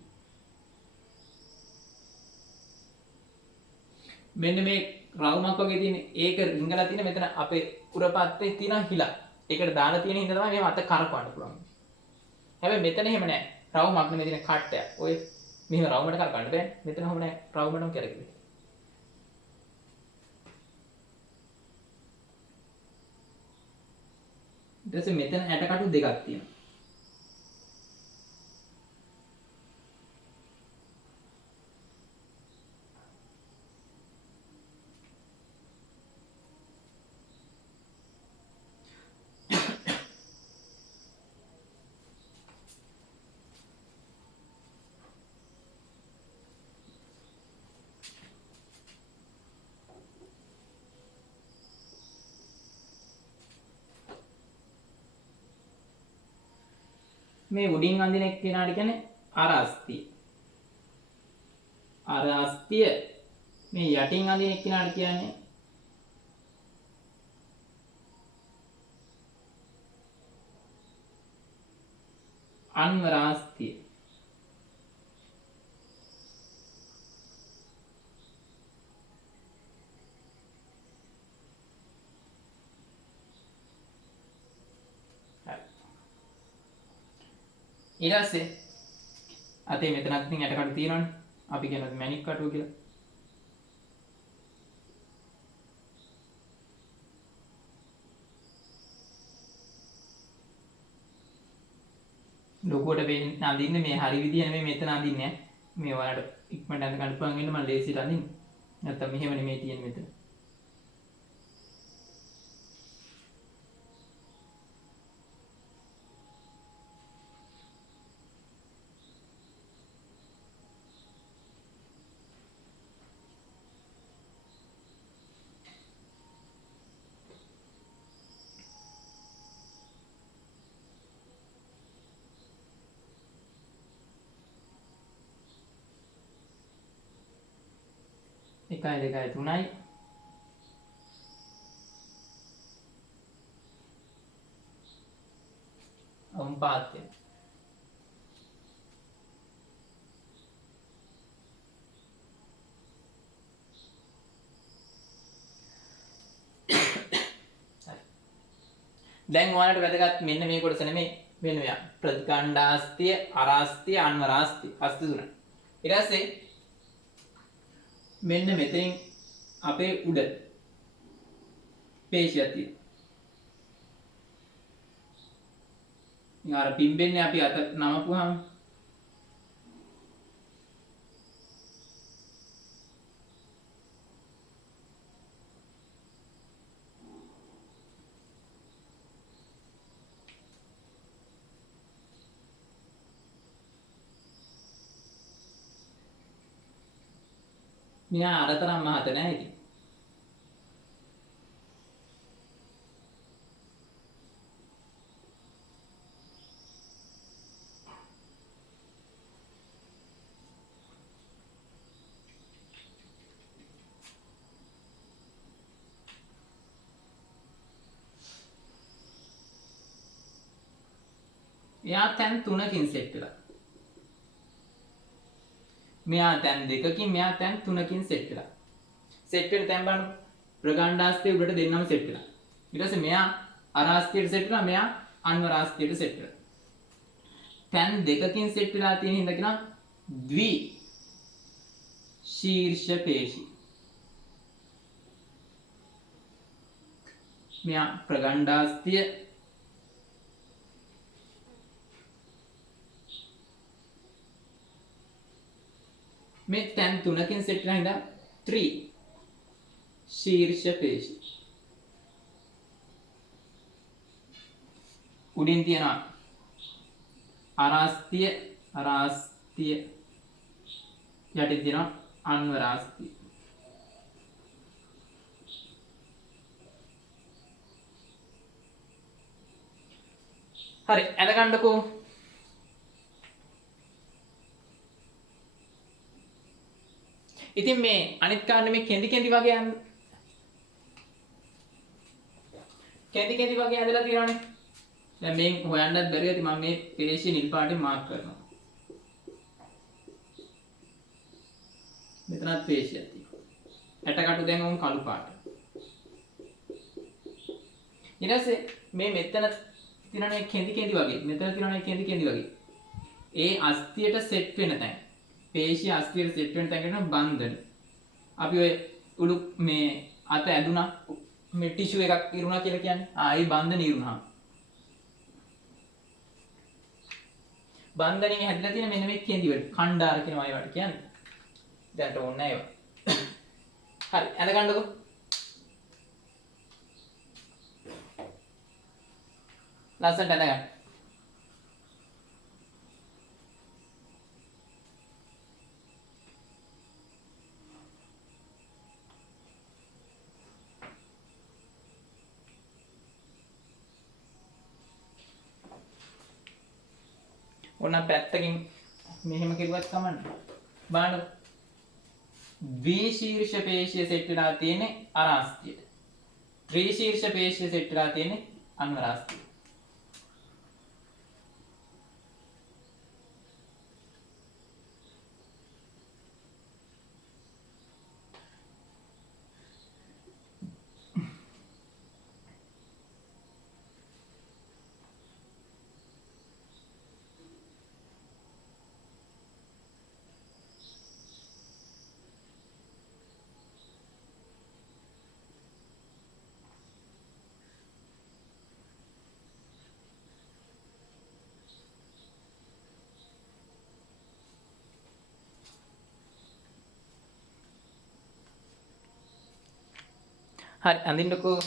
මෙන්න මේ රවුමක් වගේ තියෙන ඒක රිංගලා තියෙන මෙතන අපේ උරපත්තේ තියෙන හිල. ඒකට දාලා තියෙන හින්දා තමයි මේ අත කරකවන්න පුළුවන්. හැබැයි මෙතන එහෙම නැහැ. රවුමක් නෙමෙයි තියෙන කට්ටයක්. ඔය මෙහෙම රවුමකට කරකවන්න බෑ. මෙතන හොම නැහැ. රවුමටම කරකියි. ඊට පස්සේ මෙතන ඇටකටු දෙකක් තියෙනවා. මේ උඩින් අඳින එක්කෙනාට කියන්නේ අර අස්තිය. අර අස්තිය මේ යටින් අඳින එක්කෙනාට කියන්නේ අන්වර අස්තිය. ඊට පස්සේ අතේ මෙතනත් ඉතින් ඇටකටු තියෙනවනේ. අපි කියනවා මැණික් කටුව කියලා. ලොකුවට වෙන්න අඳින්නේ මේ හරි විදිය නෙමෙයි මෙතන අඳින්නේ ඈ. මේ ඔයාලට ඉක්මනට අඳ ගන්න පුළුවන් වෙන්න මම ලේසියට අඳින්නේ. නැත්තම් මෙහෙම නෙමෙයි තියෙන්නේ මෙතන. එකයි දෙකයි තුනයි පාත්‍ය. දැන් ඔයාලට වැදගත් මෙන්න මේ කොටස නෙමෙයි මෙන්න මෙයා ප්‍රතිකණ්ඩාස්තිය අරාස්තිය අන්වරාස්තිය අස්ති තුන. ඊට පස්සේ මෙන්න මෙතෙන් අපේ උඩ පේශියක් තියෙනවා. ඉතින් අර පිම්බෙන්නේ අපි අත නමපුවාම මෙයා අරතරම් මහත නැහැ ඉතින්. එයා තැන් 3කින් සෙට් වෙලා. මෙයා තැන් 2කින් මෙයා තැන් 3කින් සෙට් වෙලා. සෙට් වෙන තැන් බලන්න ප්‍රගණ්ඩාස්තිය උඩට දෙන්නම සෙට් වෙලා. ඊට පස්සේ මෙයා අරාස්තියට සෙට් වෙලා මෙයා අන්වරාස්තියට සෙට් වෙලා. තැන් 2කින් සෙට් වෙලා තියෙන හින්දා කියනවා ද්වි ශීර්ෂ පේශි. මෙයා ප්‍රගණ්ඩාස්තිය මේ තැන් තුනකින් සෙට් වෙන හින්දා 3 ශීර්ෂ පේශි. උඩින් තියෙනවා අරාස්තිය යටින් තියෙනවා අන්වරාස්තිය. හරි ඇඳ ගන්නකෝ. ඉතින් මේ අනිත් කාරණේ මේ කෙඳි වගේ කෙඳි වගේ ඇඳලා තියෙනවානේ. දැන් මේ හොයන්නත් බැරි ඇති මම මේ පේශි නිල් පාටින් මාක් කරනවා. මෙතනත් පේශියක් තියෙනවා. ඇටකටු දැන් උන් කළු පාට. ඊට පස්සේ මේ මෙතන තියෙනනේ කෙඳි වගේ. මෙතන තියෙනනේ කෙඳි වගේ. ඒ අස්තියට සෙට් වෙන තැන. පේශි අස්තියට සෙට් වෙන තැන කියනවා බන්ධන. අපි ඔය උළු මේ අත ඇදුනා මේ ටිෂු එකක් ඉරුණා කියලා කියන්නේ. ආයි බන්ධන ඉරුණා. බන්ධනින් හැදලා තියෙන මෙන්න මේ කෙඳි වල කණ්ඩාර කියනවා ඒවට කියන්නේ. දැන්ට ඕනේ නැහැ ඒවා. හරි ඇඳ ගන්නකො. ලස්සනට ඇඳ ගන්න. ඔන්න පැත්තකින් මෙහෙම කෙරුවත් කමන්නේ. බලන්න. V ශීර්ෂ පේශිය සෙට් වෙලා තියෙන්නේ අරාස්තියට. 3 ශීර්ෂ පේශිය සෙට් වෙලා තියෙන්නේ අන්වරාස්තියට. හරි අඳින්නකෝ.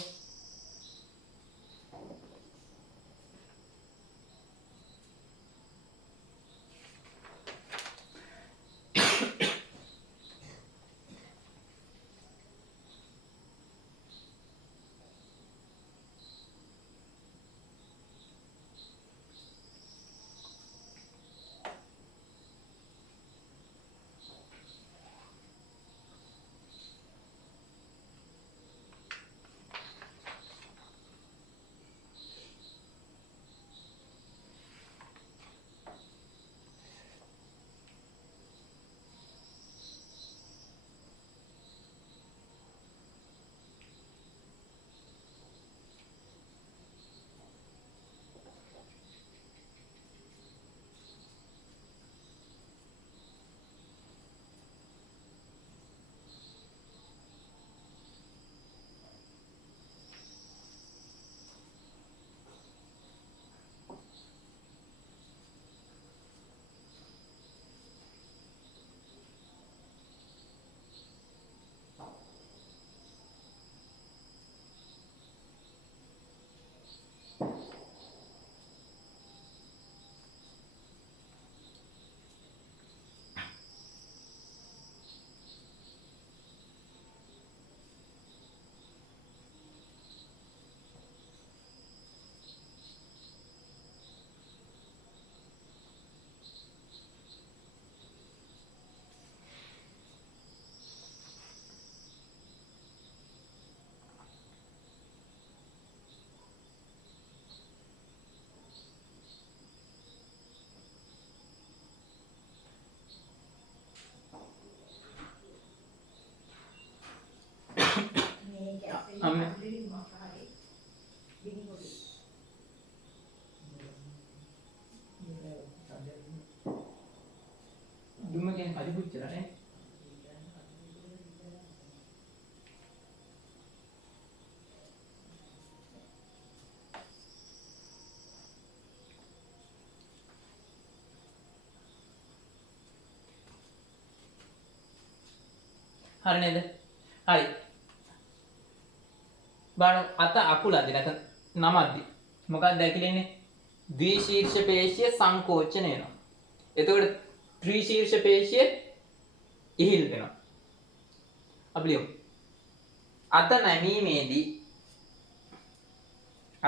දුම කියන්නේ පරිපුච්චලා නේ. හරි නේද? හරි. බලන්න අත අකුලද්දි නැත්නම් නමද්දි මොකක්ද ඇකිලෙන්නේ? ද්විශීර්ෂ පේශිය සංකෝචනය වෙනවා. එතකොට ත්‍රිශීර්ෂ පේශිය ඉහිල් වෙනවා. අපි ලියමු. අත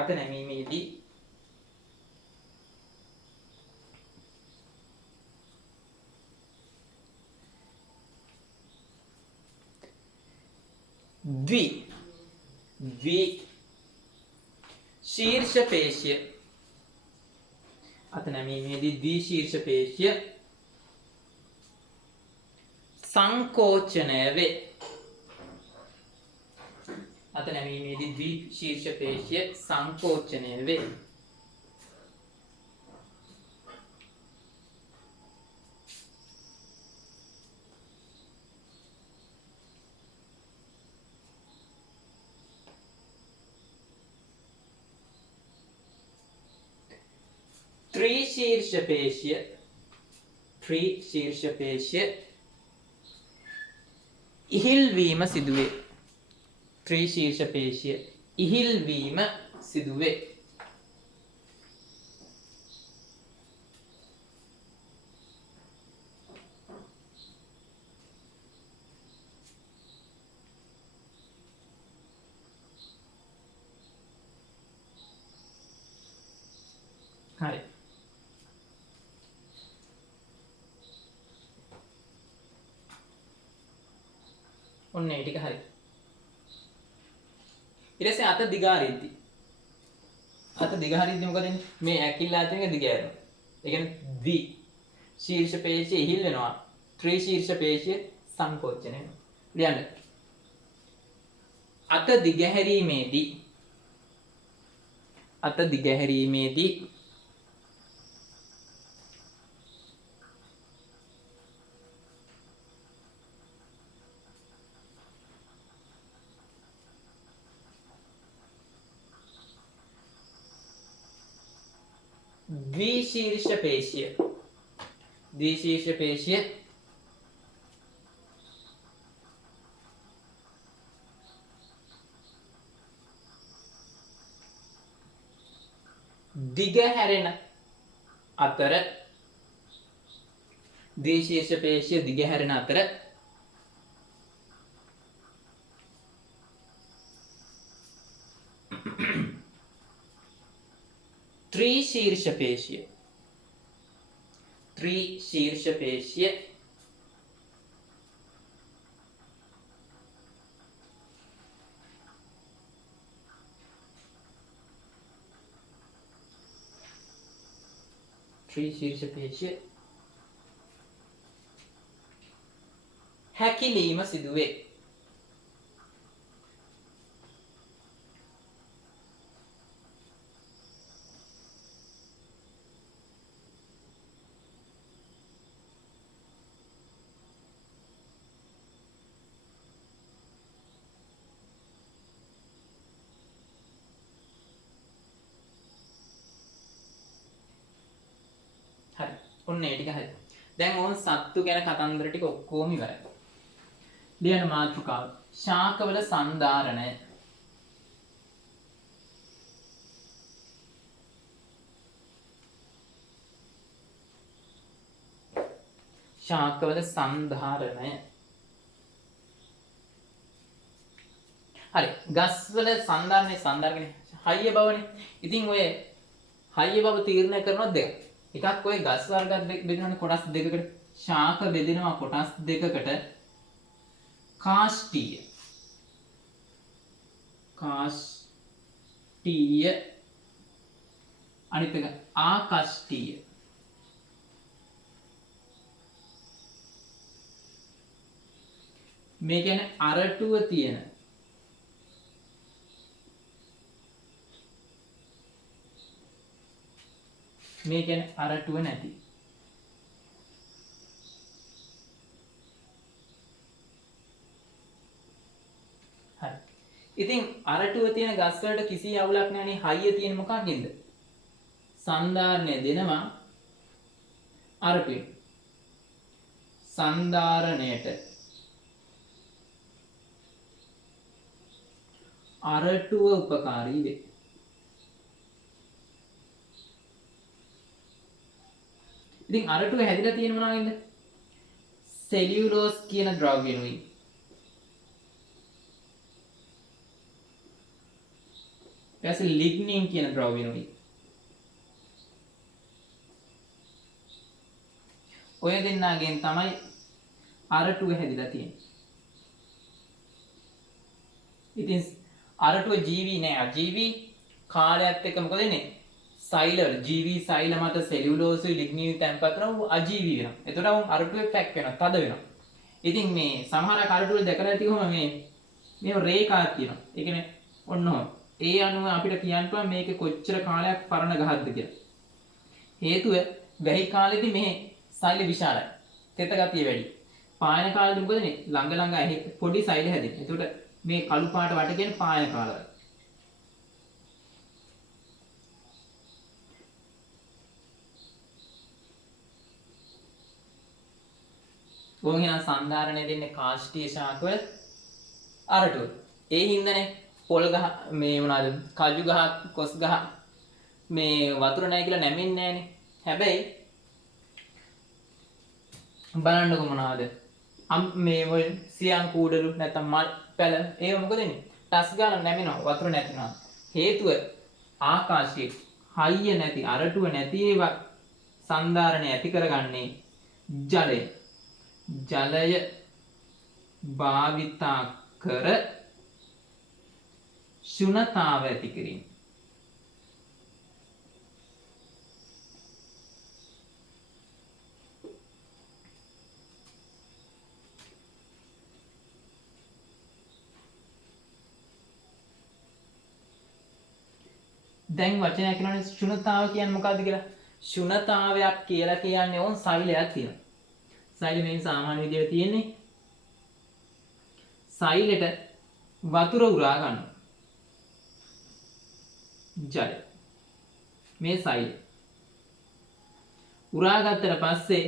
නැමීමේදී द्वि शीर्ष पेशीय अत नमीमेदी द्विशीर्ष पेशीय संकोचनय वे अत नमीमेदी द्विशीर्ष पेशीय संकोचनय वे त्रिशीर्ष पेशीय ඉහිල්වීම සිදුවේ. ත්‍රිශීර්ෂ පේශිය ඉහිල්වීම සිදුවේ. හරි. ඔන්න ඒ ටික හරි. ඊට පස්සේ අත දිගාරිද්දි. අත දිගාරිද්දි මොකද වෙන්නේ? මේ ඇකිල්ල අතින් එක දිග යනවා. ඒ කියන්නේ ද්වි ශීර්ෂ පේශිය ඉහිල් වෙනවා. ත්‍රි ශීර්ෂ පේශිය සංකෝචනය වෙනවා. ලියන්න. අත දිගහැරීමේදී द्विशीर्ष पेशीय දිගහැරෙන අතර ද්විශීර්ෂ පේශිය දිගහැරෙන අතර ත්‍රිශීර්ෂ පේශිය හැකිලීම සිදුවේ. හරි. ඔන්න ඒ ටික හරි. දැන් ඕන් සත්තු ගැන කතන්දර ටික ඔක්කොම ඉවරයි. ලියන මාතෘකාව. ශාකවල සන්ධාරණය. ශාකවල සන්ධාරණය. හරි. ගස්වල සන්ධාරණය හයිය බවනේ. ඉතින් ඔය හයිය බව තීරණය කරනවා දෙක. එකක් ඔය ගස් වර්ගත් බෙදෙනවනේ කොටස් දෙකකට. ශාක බෙදෙනවා කොටස් දෙකකට. කාෂ්ඨීය අනිත් එක ආකාෂ්ඨීය. මේ කියන්නේ අරටුව තියෙන මේ කියන්නේ අරටුව නැති. හරි. ඉතින් අරටුව තියෙන ගස් වලට කිසි අවුලක් නැහැනේ. හයිය තියෙන මොකක්ද? සන්ධාරණය දෙනවා අරටුවෙන්. සන්ධාරණයට අරටුව උපකාරී වේ. ඉතින් අරටුව හැදිලා තියෙන මොනවාගෙන්ද? සෙලියුලෝස් කියන ද්‍රව්‍යනුයි. ඊට ලිග්නින් කියන ද්‍රව්‍යනුයි. ඔය දෙන්නාගෙන් තමයි අරටුව හැදිලා තියෙන්නේ. ඉතින් අරටුව ජීවී නෑ, අජීවී. කාලයත් එක්ක මොකද වෙන්නේ? සෛල ජීවී සෛල මත සෙලියුලෝසුයි ලිග්නිනුයි තැන්පත් වෙනවා, අජීවී වෙනවා. එතකොට උන් අරටුවේ පැක් වෙනවා, තද වෙනවා. ඉතින් මේ සමහර අරටුවල දැකලා ඇති කොහොම මේ රේඛාවක් තියෙනවා. ඒ කියන්නේ ඔන්නෝ ඒ අනුව අපිට කියන්න පුළුවන් මේක කොච්චර කාලයක් පරණ ගහක්ද කියලා. හේතුව වැහි කාලෙදී මේ සෛල විශාලයි. තෙත ගතිය වැඩි. පායන කාලෙදී මොකද මේ ළඟ ළඟ පොඩි සෛල හැදෙන්නේ. එතකොට මේ කළු පාට වට කියන්නේ පායන කාලවල. ඕන් එහෙනම් සන්ධාරණය දෙන්නේ කාෂ්ඨීය ශාකවල අරටුව. ඒ හින්දානේ පොල් ගහ මේ මොනවාද කජු ගහ කොස් ගහ මේ වතුර නැහැ කියලා නැමෙන්නේ නැහනේ. හැබැයි බලන්නකො මොනවාද මේ ඔය සියන් කූඩලු නැත්නම් මල් පැල ඒව මොකද වෙන්නේ? ටස් ගාලා නැමෙනවා වතුර නැතිනවා. හේතුව ආකාශයේ හයිය නැති අරටුව නැති ඒවා සන්ධාරණය ඇති කරගන්නේ ජලය. ජලය භාවිතා කර ශුන්‍යතාව ඇති කිරීම. දැන් වචනයක් කියනවනේ ශුන්‍යතාව කියන්නේ මොකද්ද කියලා. ශුන්‍යතාවයක් කියලා කියන්නේ ඕන් සෛලයක් තියෙනවා. සෛල මේ සාමාන්‍ය විදිහට තියෙන්නේ. සෛලෙට වතුර උරා ගන්නවා. ජලය. මේ සෛල. උරා ගත්තට පස්සේ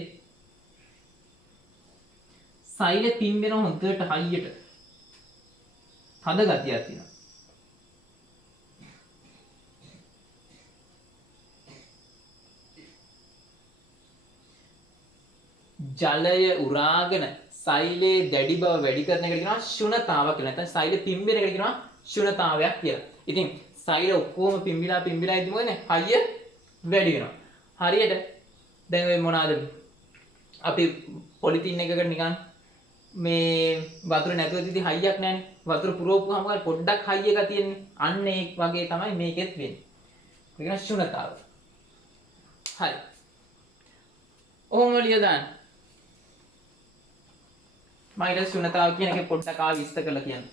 සෛල පිම්බෙන හොඳට හයියට. තද ගතියක් තියෙනවා. ජලය උරාගෙන සෛලේ දැඩි බව වැඩි කරන එකට කියනවා ශුන්‍යතාව කියලා. නැත්නම් සෛල පිම්බෙන එකට කියනවා ශුන්‍යතාවයක් කියලා. ඉතින් සෛල ඔක්කොම පිම්බිලා ඉදි මොකද හයිය වැඩි වෙනවා. හරියට දැන් ඔය මොනවාද අපි පොලිතින් එකකට නිකන් මේ වතුර නැතුව තියදී හයියක් නැහැනේ. වතුර පුරවපුවාම පොඩ්ඩක් හයි එකක් තියෙන්නේ. අන්න ඒ වගේ තමයි මේකෙත් වෙන්නේ. ඒක කියන ශුන්‍යතාව. හරි. ඔහොම ලිය දාන්න. මම ඊට ශුන්‍යතාව කියන එකේ පොඩ්ඩක් විස්තර කරලා කියන්න.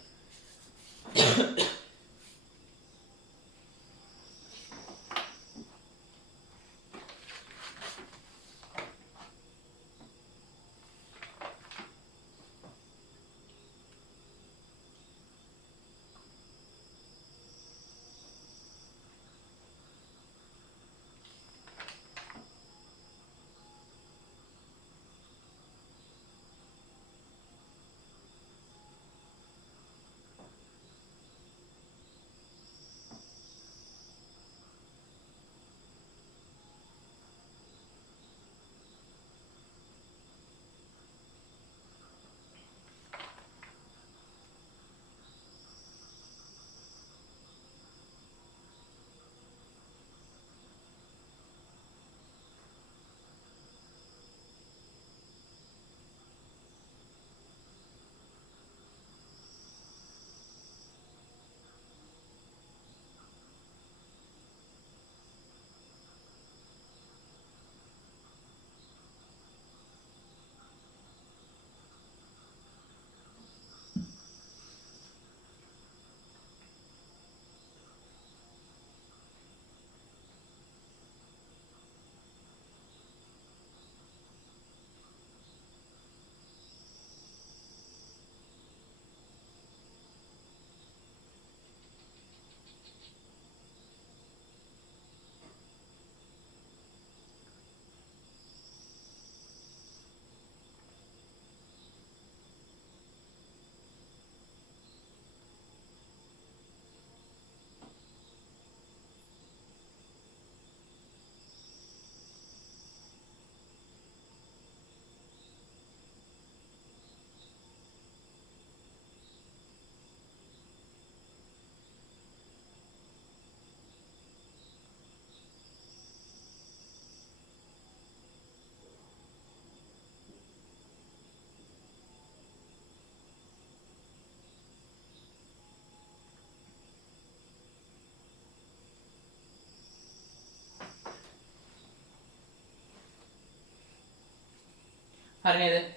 හරි නේද?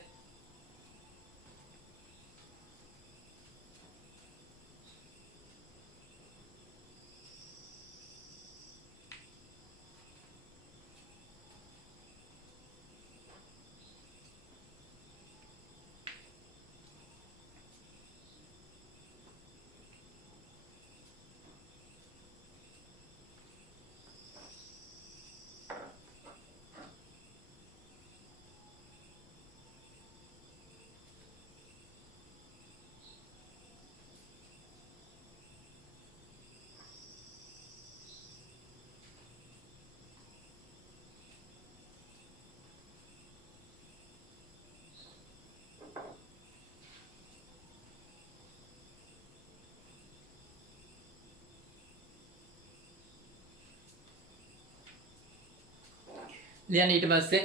ලියන්න ඊට පස්සේ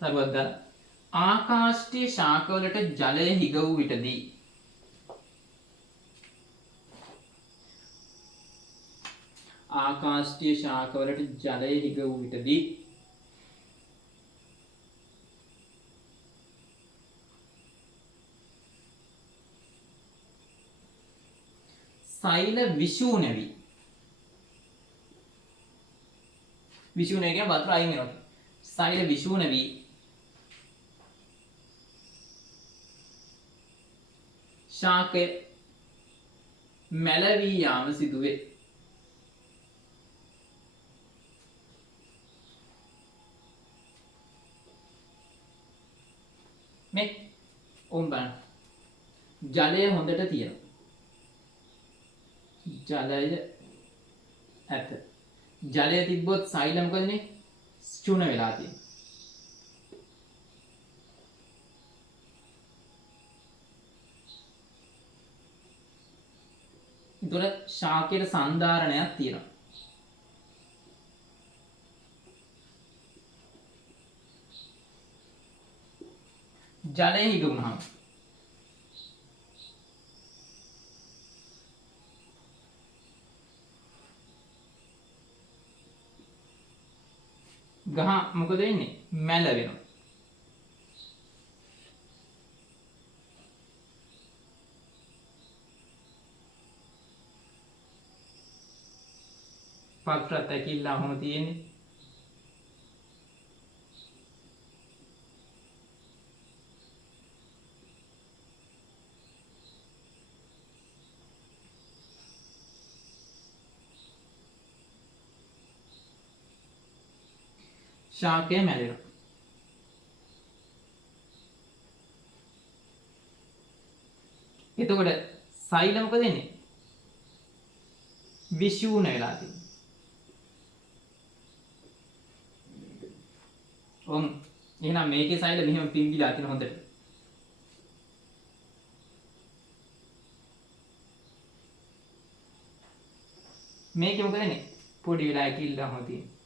තරුවක් දාලා ආකාශීය ශාකවලට ජලය හිග වූ විටදී ආකාශීය ශාකවලට ජලය හිග වූ විටදී සෛල විෂූ නැවි විෂූ නැවි කියන වතුර අයින් වෙනවා. සෛල විෂූ නැවි ශාකය මැලවී යාම සිදුවේ. මේ උන් බලන්න ජලය හොඳට තියෙනවා. ජලය ඇත. ජලය තිබ්බොත් සෛල මොකද වෙන්නේ? චුන වෙලා තියෙනවා. ඒතර ශාකයේ සන්ධාරණයක් තියෙනවා. ජලය හිග වුණාම ගහ මොකද වෙන්නේ? මැල වෙනවා. පත්‍රත් ඇකිල්ලා ඔහොම තියෙන්නේ. ශාකය මැලෙනවා. එතකොට සෛල මොකද වෙන්නේ? විෂූණ වෙලා තියෙනවා. එහෙනම් මේකේ සෛල මෙහෙම පිංගිලා තියෙන හොඳට. මේකේ මොකද වෙන්නේ? පොඩි වෙලා ඇකිල්ලා හොම තියෙනවා.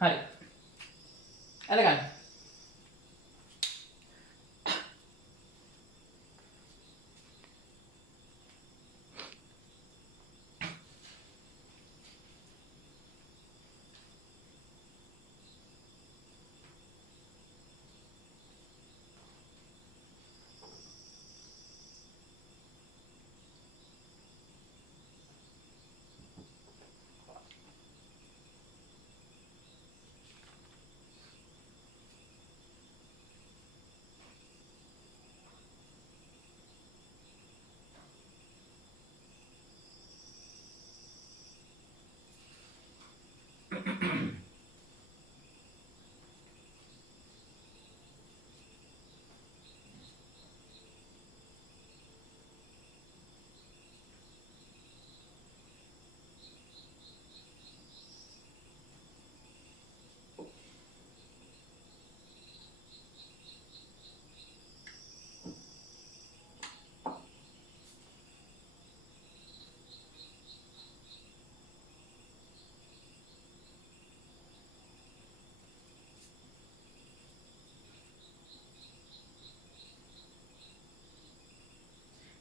හරි. අලගන්න.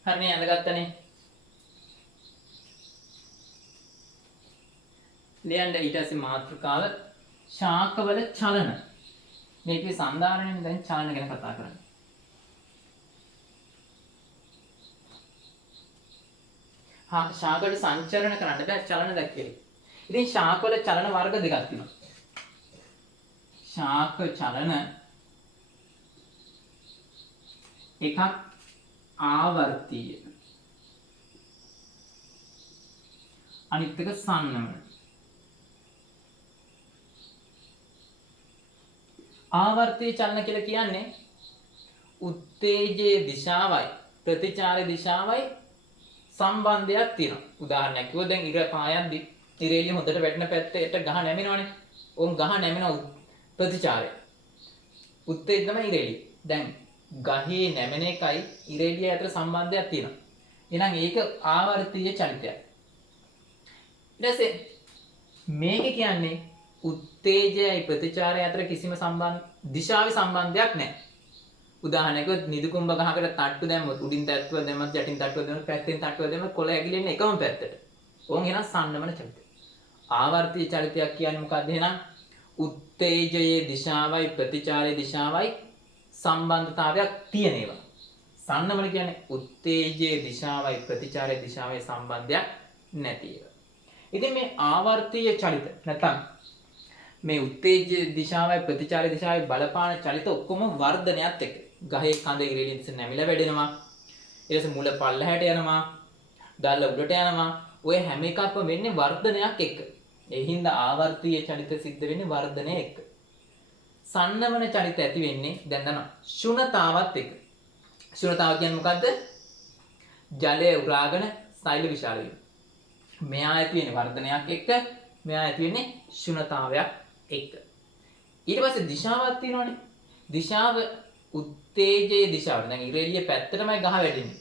හරිනේ අඳගත්තනේ. ලියන්න ඊට පස්සේ මාතෘකාව ශාකවල චලන. මේකේ සන්ධාරණයෙන් දැන් චලන ගැන කතා කරන්නේ. ශාකවල සංචරණ කරන්න බෑ චලන දැක්කේ. ඉතින් ශාකවල චලන වර්ග දෙකක් තියෙනවා. ශාක චලන එකක් ආවර්තීය. අනිත් එක සන්නමන. ආවර්තීය චලන කියලා කියන්නේ උත්තේජයේ දිශාවයි ප්‍රතිචාර දිශාවයි සම්බන්ධයක් තියෙනවා. උදාහරණයක් කිව්වොත් දැන් ඉර පායද්දි ඉරේලිය හොඳට වැටෙන පැත්තට ගහ නැමිනවනේ. ඕන් ගහ නැමින ප්‍රතිචාරය. උත්තේජය තමයි ඉරේලිය. දැන් ගහේ නැමෙන එකයි ඉරේලිය අතර සම්බන්ධයක් තියෙනවා. එහෙනම් ඒක ආවර්තීය චලිතයක්. ඊට පස්සේ මේක කියන්නේ උත්තේජයයි ප්‍රතිචාරය අතර කිසිම දිශාවේ සම්බන්ධයක් නැහැ. උදාහරණයක් නිදුකුම්බ ගහකට තට්ටු දැම්මොත් උඩින් තට්ටුව දැම්මත් යටින් තට්ටුව දැම්මත් පැත්තෙන් තට්ටුව දැම්මත් කොළ ඇගිලෙන්නේ එකම පැත්තට. ඕන් එහෙනම් සන්නමන චලිතය. ආවර්තීය චලිතයක් කියන්නේ මොකක්ද එහෙනම්? උත්තේජයේ දිශාවයි ප්‍රතිචාරයේ දිශාවයි සම්බන්ධතාවයක් තියෙන ඒවා. සන්නමන කියන්නේ උත්තේජයේ දිශාවයි ප්‍රතිචාරයේ දිශාවයි සම්බන්ධයක් නැති ඒවා. ඉතින් මේ ආවර්තීය චලිත නැත්නම් මේ උත්තේජයේ දිශාවයි ප්‍රතිචාරයේ දිශාවයි බලපාන චලිත ඔක්කොම වර්ධනයත් එක්ක. ගහේ කඳ ඉරෙලින්ස නැමිලා වැඩෙනවා. ඊට පස්සේ මුල පල්ලහැට යනවා. දැල්ල උඩට යනවා. ඔය හැම එකක්ම වෙන්නේ වර්ධනයක් එක්ක. ඒ හින්දා ආවර්තීය චලිත සිද්ධ වෙන්නේ වර්ධනය එක්ක. සන්නමන චලිත ඇති වෙන්නේ දැන් දන්නවා ශුණතාවත් එක්ක. ශුණතාව කියන්නේ මොකද්ද? ජලය උරාගෙන සෛල විශාල වීම. මෙයා ඇති වෙන්නේ වර්ධනයක් එක්ක. මෙයා ඇති වෙන්නේ ශුණතාවයක් එක්ක. ඊට පස්සේ දිශාවක් තියෙනවනේ. දිශාව උත්තේජයේ දිශාවට. දැන් ඉරෙලිය පැත්තටමයි ගහ වැටෙන්නේ.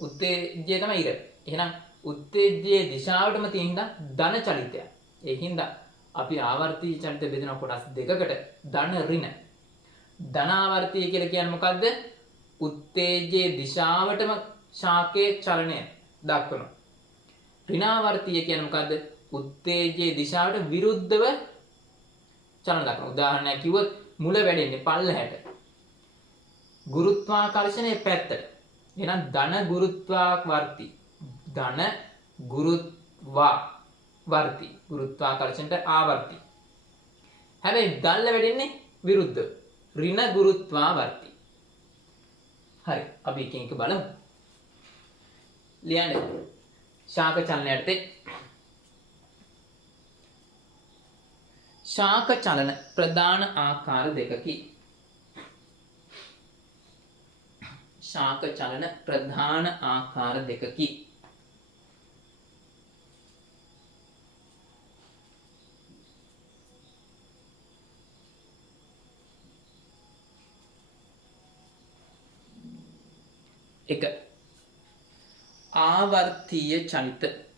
උත්තේජය තමයි ඉර. එහෙනම් උත්තේජයේ දිශාවටම තියෙන ධන චලිතය. ඒ හින්දා අපි ආවර්තීය චලිත බෙදෙන කොටස් දෙකකට ධන ඍණ. ධන ආවර්තීය කියලා කියන්නේ මොකද්ද? උත්තේජයේ දිශාවටම ශාකයේ චලනය දක්වනවා. ඍණ ආවර්තීය කියන්නේ මොකද්ද? උත්තේජයේ දිශාවට විරුද්ධව චලන දක්වනවා. උදාහරණයක් කිව්වොත් මුල වැඩෙන්නේ පල්ලහැට. ගුරුත්වාකර්ෂණයේ පැත්තට. එහෙනම් ධන ගුරුත්වාකර්ෂි. ධන ගුරුත්වාකර්ෂි. ගුරුත්වාකර්ෂණයට ආවර්ති. හැබැයි දැල්ල වැඩෙන්නේ විරුද්ධව. ඍණ ගුරුත්වාකර්ෂි. හරි. අපි එකින් එක බලමු. ලියන්න. ශාක චලනයට ශාක චලන ප්‍රධාන ආකාර දෙකකි. ශාක චලන ප්‍රධාන ආකාර දෙකකි. එක ආවර්තීය චලිත.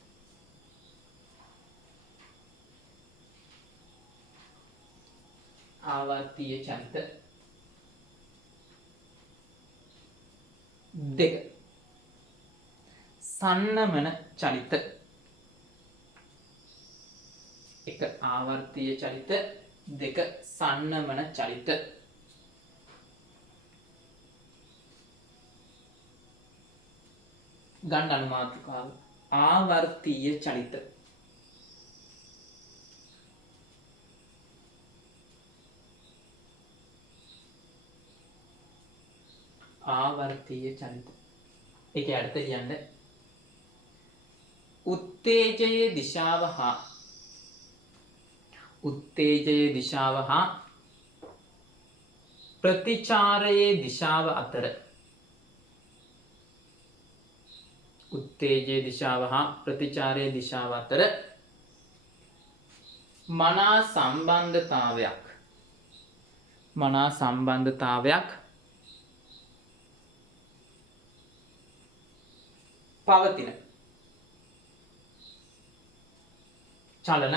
ආවර්තීය චලිත. දෙක සන්නමන චලිත. එක ආවර්තීය චලිත. දෙක සන්නමන චලිත. ගන්න අනුමාත්‍රකාව ආවර්තීය චලිත. ආවර්තීය චලිත. ඒකේ අර්ථය කියන්න උත්තේජයේ දිශාව හා ප්‍රතිචාරයේ දිශාව අතර උත්තේජයේ දිශාව හා ප්‍රතිචාරයේ දිශාව අතර මනා සම්බන්ධතාවයක් පවතින චලන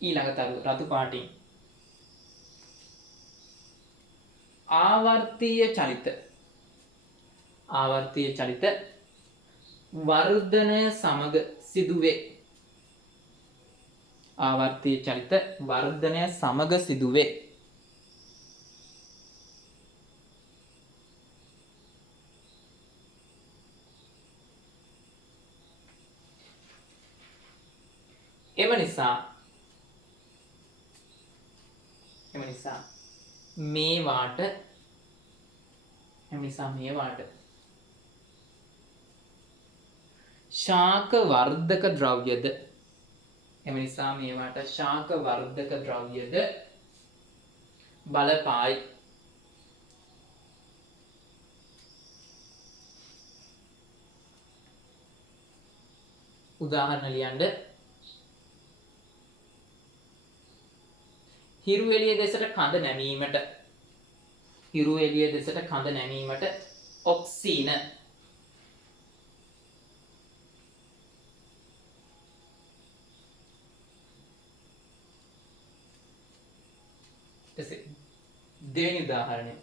ඊළඟ තරුව රතු පාටින්. ආවර්තීය චලිත. ආවර්තීය චලිත වර්ධනය සමග සිදුවේ. ආවර්තීය චලිත වර්ධනය සමග සිදුවේ. එම නිසා මේවාට ශාක වර්ධක ද්‍රව්‍යද බලපායි. උදාහරණ ලියන්න. හිරු එළිය දෙසට කඳ නැමීමට ඔක්සීන දෙවෙනි උදාහරණය.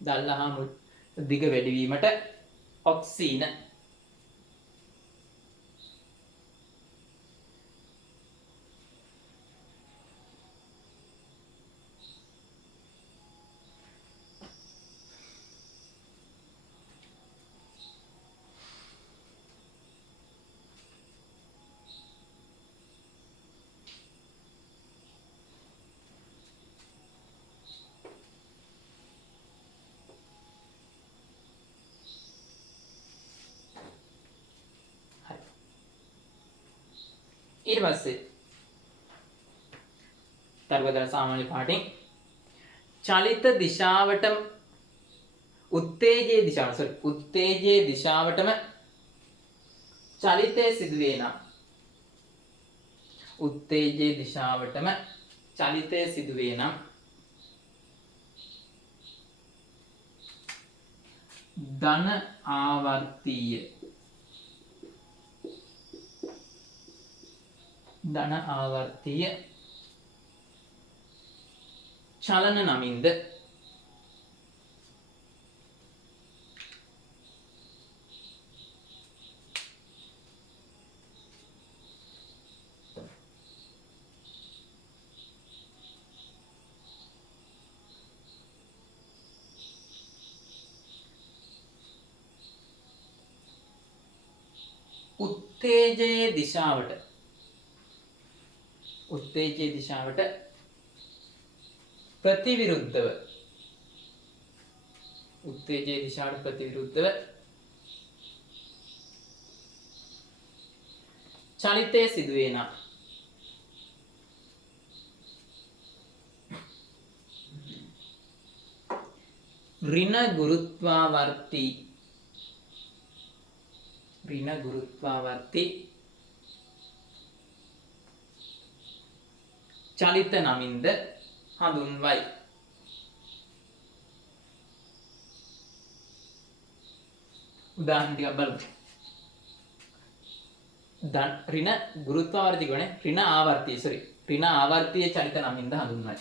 දල්ල හා මුල දිග වැඩිවීමට ඔක්සීන. ඊට පස්සේ තර්කදල සාමාන්‍ය පාඩෙන් චලිත දිශාවටම උත්තේජයේ දිශාවටම චලිතය සිදුවේ නම් ධන ආවර්තීය චලන නමින්ද උත්තේජයේ දිශාවට ප්‍රතිවිරුද්ධව චලිතය සිදුවේ නම් ඍණ ගුරුත්වාවර්තී චලිත නමින්ද හඳුන්වයි. උදාහරණ ටිකක් බලමු. ඍණ ගුරුත්වාවර්තී ගුණ ඍණ ආවර්තීය චලිත නමින්ද හඳුන්වයි.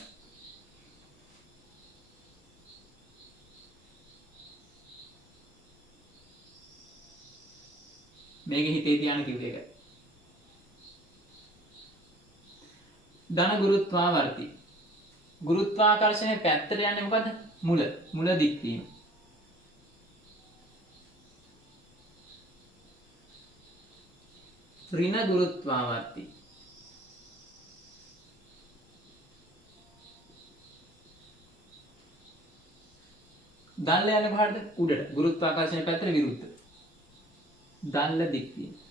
මේක හිතේ තියාන කිව්ව එක. ධන ගුරුත්වාවර්තී. ගුරුත්වාකර්ෂණය පැත්තට යන්නේ මොකද්ද? මුල දික් වීම. ඍණ ගුරුත්වාවර්තී. දල්ල යන්නේ කොහටද? උඩට. ගුරුත්වාකර්ෂණය පැත්තට විරුද්ධ. දල්ල දික් වීම.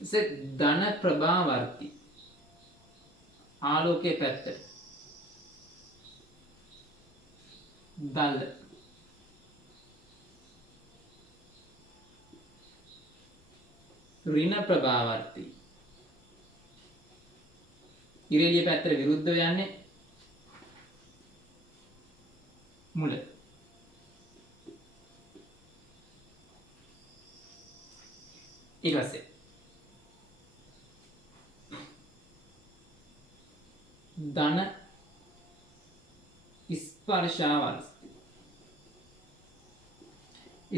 ධන ප්‍රභාවර්තී ආලෝකයේ පැත්තට දල්ල. ඍණ ප්‍රභාවර්ති. ඉරෙලිය පැත්තට විරුද්ධව යන්නේ මුල. ඊට පස්සේ ධන ස්පර්ශාවර්ති.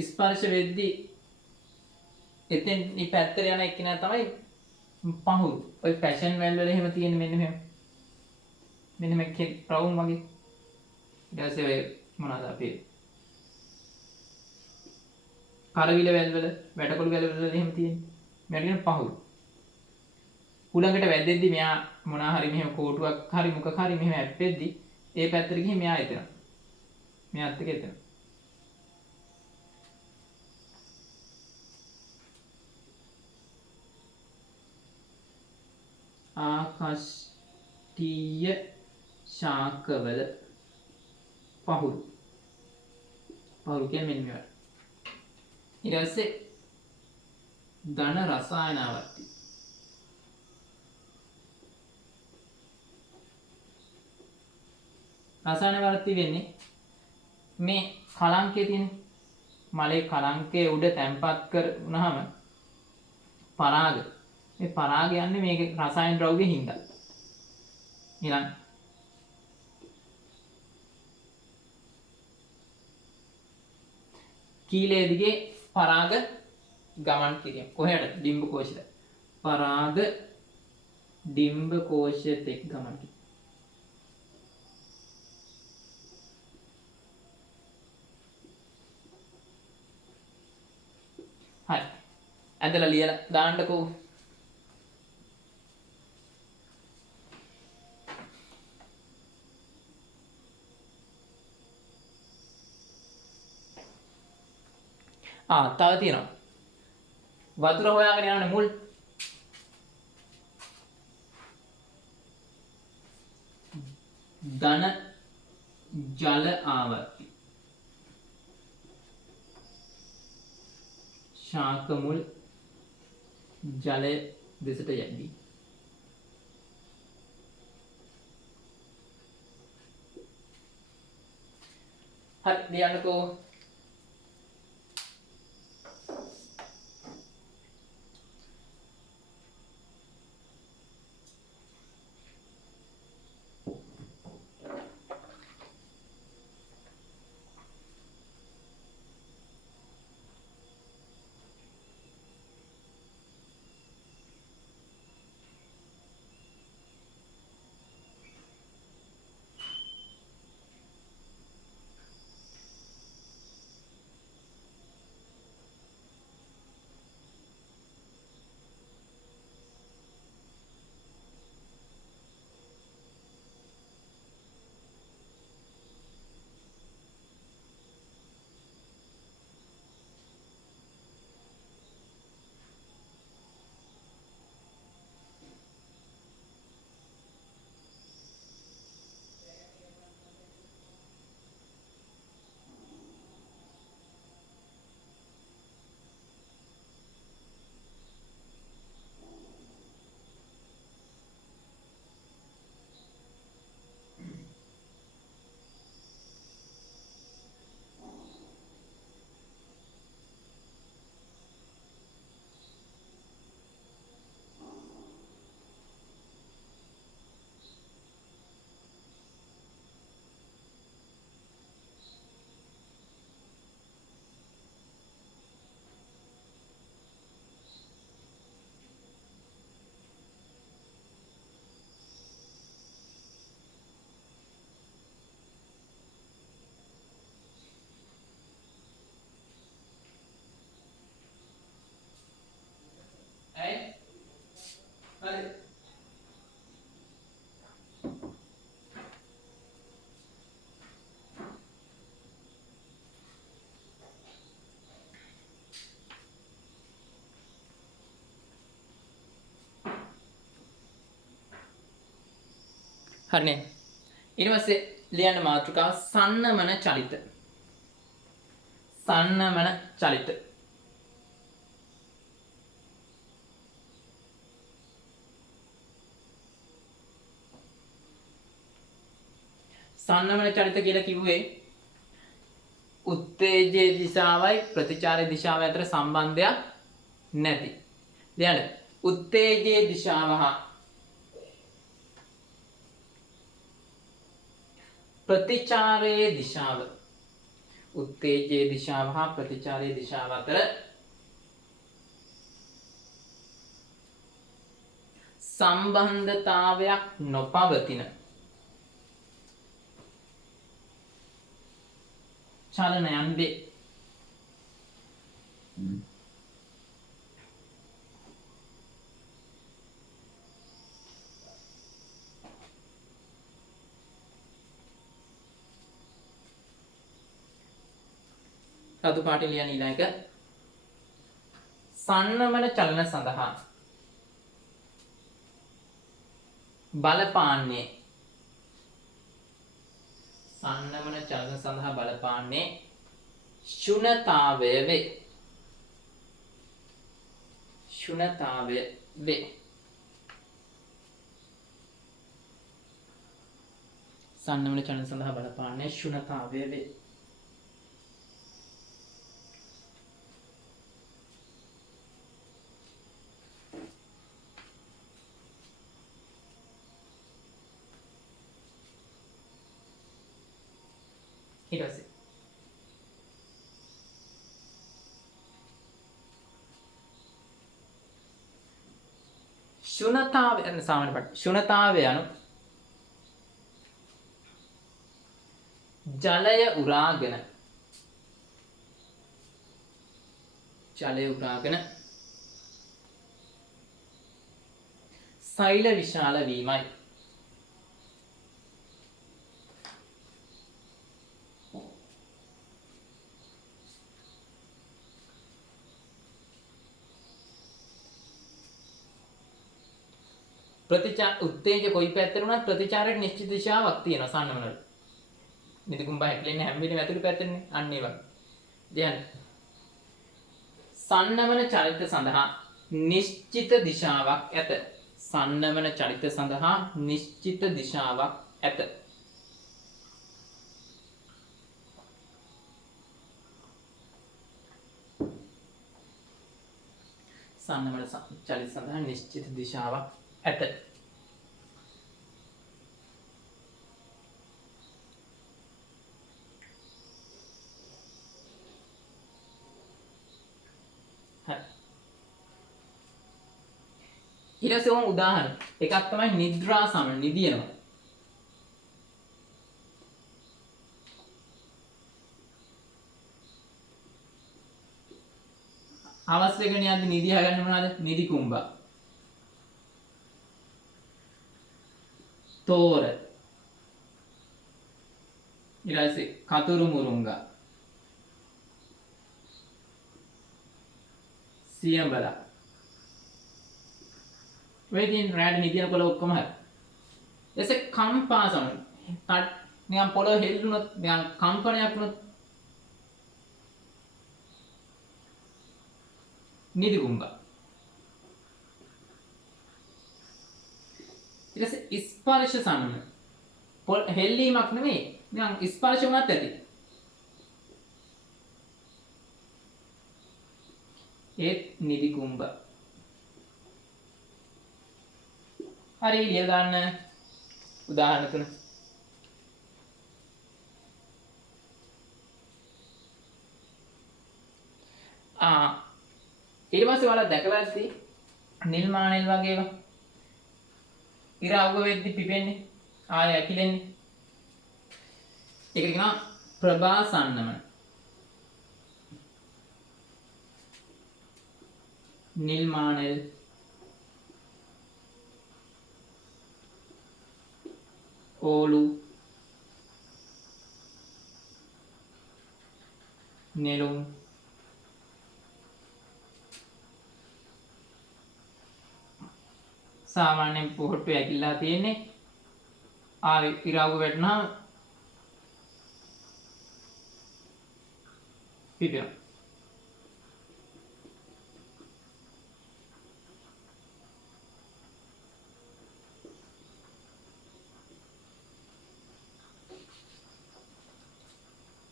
ස්පර්ශ වෙද්දී එතෙන් මේ පැත්තට යන එක්කෙනා තමයි පහුරු. ඔය ෆැෂන් වැල් වල එහෙම තියෙන මෙන්න මෙහෙම. මෙන්න මේක ප්‍රවුන් වගේ. ඊට පස්සේ ඔය මොනවාද අපේ කරවිල වැල් වල වැටකොළු වැල් වල එහෙම තියෙන. මේකට කියන පහුරු. උලඟට වැදෙද්දි මෙයා මොනවා හරි මෙහෙම කෝටුවක් හරි මුඛක් හරි මෙහෙම ඇප්පෙද්දි ඒ පැත්තට ගිහින් මෙයා එතන. මෙයාත් එක්ක එතන. ආකෂ්ඨීය ශාකවල පහුරු. පහුරු කියන්නේ මෙන්න මේවා. ඊට පස්සේ ධන රසායනාවර්ති. රසායනාවර්ති වෙන්නේ මේ කලංකයේ තියෙන මලේ කලංකයේ උඩ තැම්පත් කරනහම පරාග මේ පරාග යන්නේ මේක රසායන ද්‍රව්‍ය හින්දා. ඊළඟ කීලයේ දිගේ පරාග ගමන් කිරීම. කොහෙද? ඩිම්බ කෝෂයට. පරාග ඩිම්බ කෝෂයට එක් ගමන් කිරීම. හරි. ඇදලා ලියලා දාන්නකෝ. තව තියෙනවා. වතුර හොයාගෙන යනනේ මුල්. ධන ජල ආවර්ති. ශාක මුල් ජලය දෙසට යද්දී. හරි ලියන්නකෝ. හරි. හරිනේ. ඊට පස්සේ ලියන්න මාතෘකාව සන්නමන චලිත. සන්නමන චලිත. සන්නමන චලිත කියලා කිව්වේ උත්තේජයේ දිශාවයි ප්‍රතිචාරයේ දිශාව අතර සම්බන්ධයක් නැති. දැන් උත්තේජයේ දිශාව හා ප්‍රතිචාරයේ දිශාව උත්තේජයේ දිශාව හා ප්‍රතිචාරයේ දිශාව අතර සම්බන්ධතාවයක් නොපවතින චලනයන් වේ. රතු පාටින් ලියන ඊළඟ එක සන්නමන චලන සඳහා බලපාන්නේ සන්නමන චලන සඳහා බලපාන්නේ ශුන්‍යතාවය වේ. ශුන්‍යතාවය වේ. සන්නමන චලන සඳහා බලපාන්නේ ශුන්‍යතාවය වේ. ඊට පස්සේ ශුන්‍යතාවය සාමාන්‍ය පාඩ ශුන්‍යතාවය යනු ජලය උරාගෙන සෛල විශාල වීමයි. ප්‍රතිචාර උත්තේජ කොයි පැත්තට වුණත් ප්‍රතිචාරයට නිශ්චිත දිශාවක් තියෙනවා සන්නමන වල. නිදිකුම්බා හැප්ලෙන්නේ හැම වෙලේම ඇතුළු පැත්තනේ. අන්න ඒ වගේ. දැන් සන්නමන චලිත සඳහා නිශ්චිත දිශාවක් ඇත. සන්නමන චලිත සඳහා නිශ්චිත දිශාවක් ඇත. සන්නමන චලිත සඳහා නිශ්චිත දිශාවක් ඇත. ඊට පස්සේ ඕම උදාහරණ එකක් තමයි නිද්‍රා සමන නිදියනවා. අවස් වෙගෙන යද්දි නිදිය හගන්නේ මොනවද? නිදි කුම්බා. තෝර. ඊට පස්සේ කතුරු මුරුංගා. සියඹලා. වෙදින් රැඩ් නිදිනකොට ඔක්කොම හරි. එසේ කම්පා සමන. නිකන් පොළොව හෙල්ලුනොත් නිකන් කම්පනයක් වුනොත් නිදි කුම්බා. ඊට පස්සේ ස්පර්ශ සමන. හෙල්ලීමක් නෙමෙයි. නිකන් ස්පර්ශ වුණත් ඇති. ඒත් නිදි කුම්බා. හරි ලියලා දාන්න උදාහරණ තුන. ඊට පස්සේ ඔයාලා දැකලා ඇති නිල් මානෙල් වගේ ඒවා. ඉර අවුව වෙද්දි පිපෙන්නේ ආය ඇකිලෙන්නේ. ඒකට කියනවා ප්‍රභාසන්නමන. නිල් මානෙල් ඕලු නෙළුම් සාමාන්‍යයෙන් පොහොට්ටු ඇකිල්ලා තියෙන්නේ ආවේ ඉරාවුව වැටුණා පිපෙනවා.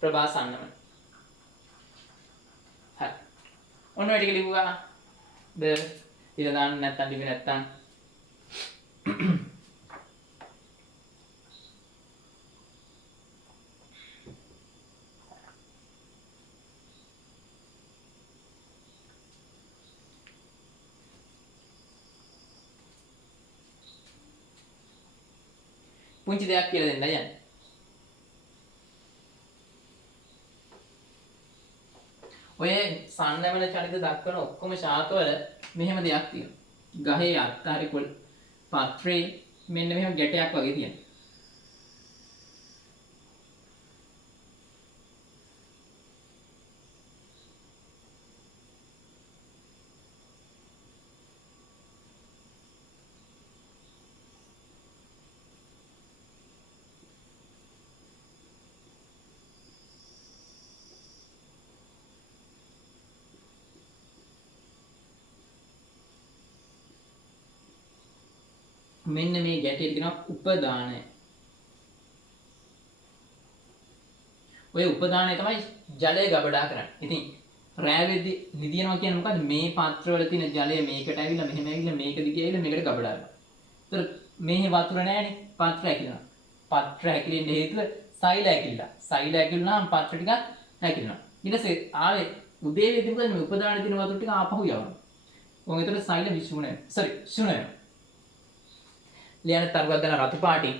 ප්‍රභා සන්නමන. හරි. ඔන්න ඔය ටික ලිව්වා. ද ඉතින් දාන්න නැත්තම් ලිව්වේ නැත්තම් පුංචි දෙයක් කියලා දෙන්න යන්නේ. ඔය සන්නමන චලිත දක්වන ඔක්කොම ශාකවල මෙහෙම දෙයක් තියෙනවා. ගහේ අත්ත හරි පොල් පත්‍රේ මෙන්න මෙහෙම ගැටයක් වගේ තියෙනවා. මෙන්න මේ ගැටේ කියනවා උපදානය. ඔය උපදානය තමයි ජලය ගබඩා කරන්නේ. ඉතින් රෑ වෙද්දි නිදිනවා කියන්නේ මොකද්ද? මේ පාත්‍රවල තියෙන ජලය මේකට ඇවිල්ලා මෙහෙම ඇවිල්ලා මේක දිගේ ඇවිල්ලා මේකට ගබඩා වෙනවා. ඒතර මේ වතුර නැහැනේ. පාත්‍ර ඇකිලෙනවා. පාත්‍ර ඇකිලෙන්න හේතුව සෛල ඇකිලිලා. සෛල ඇකිලුණාම පාත්‍ර ටිකක් ඇකිලෙනවා. ඊට පස්සේ ආවේ උදේ වෙද්දි මොකද මේ උපදානයේ තියෙන වතුර ටික ආපහු යවනවා. ඔය ඒතර සෛල විශ්ුණ වෙනවා. ශුණ වෙනවා. ලියන තරුවක් දාන රතු පාටින්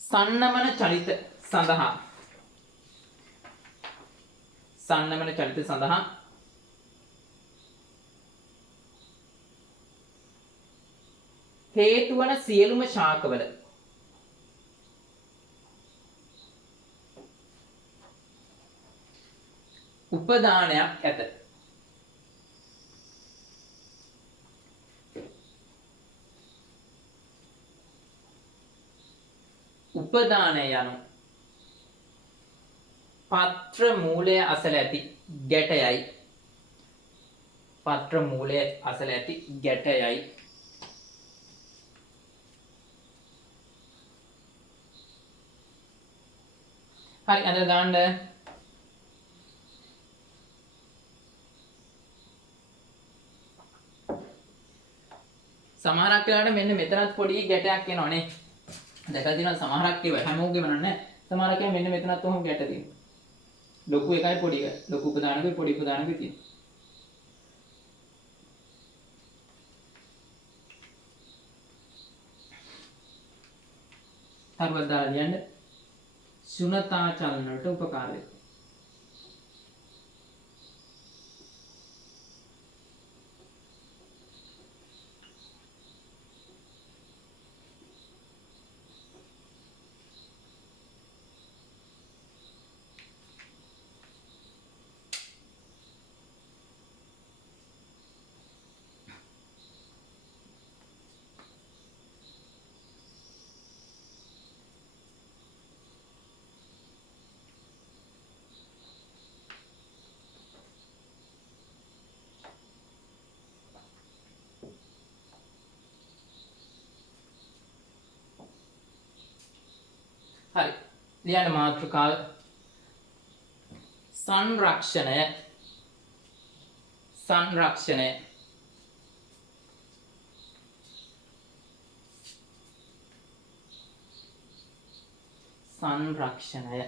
සන්නමන චලිත සඳහා හේතු වන සියලුම ශාකවල උපදානයක් ඇත. උපදානය යනු පත්‍ර මූලය අසල ඇති ගැටයයි. පත්‍ර මූලය අසල ඇති ගැටයයි. හරි අඳලා දාන්න. සමහරක් වෙලාවට මෙන්න මෙතනත් පොඩි ගැටයක් එනවනේ. දැකලා තියෙනවා සමහරක් ඒවා හැමෝගෙම නෑ. සමහරක් ඒවා මෙන්න මෙතනත් උහුම් ගැට තියෙනවා. ලොකු එකයි පොඩි එකයි. ලොකු උපදානකයි පොඩි උපදානකයි තියෙනවා. හරියට දාලා ලියන්න. ශුන්‍යතා චලනයට උපකාර වේ. හරි. ලියන්න මාතෘකාව සංරක්ෂණය සංරක්ෂණය සංරක්ෂණය.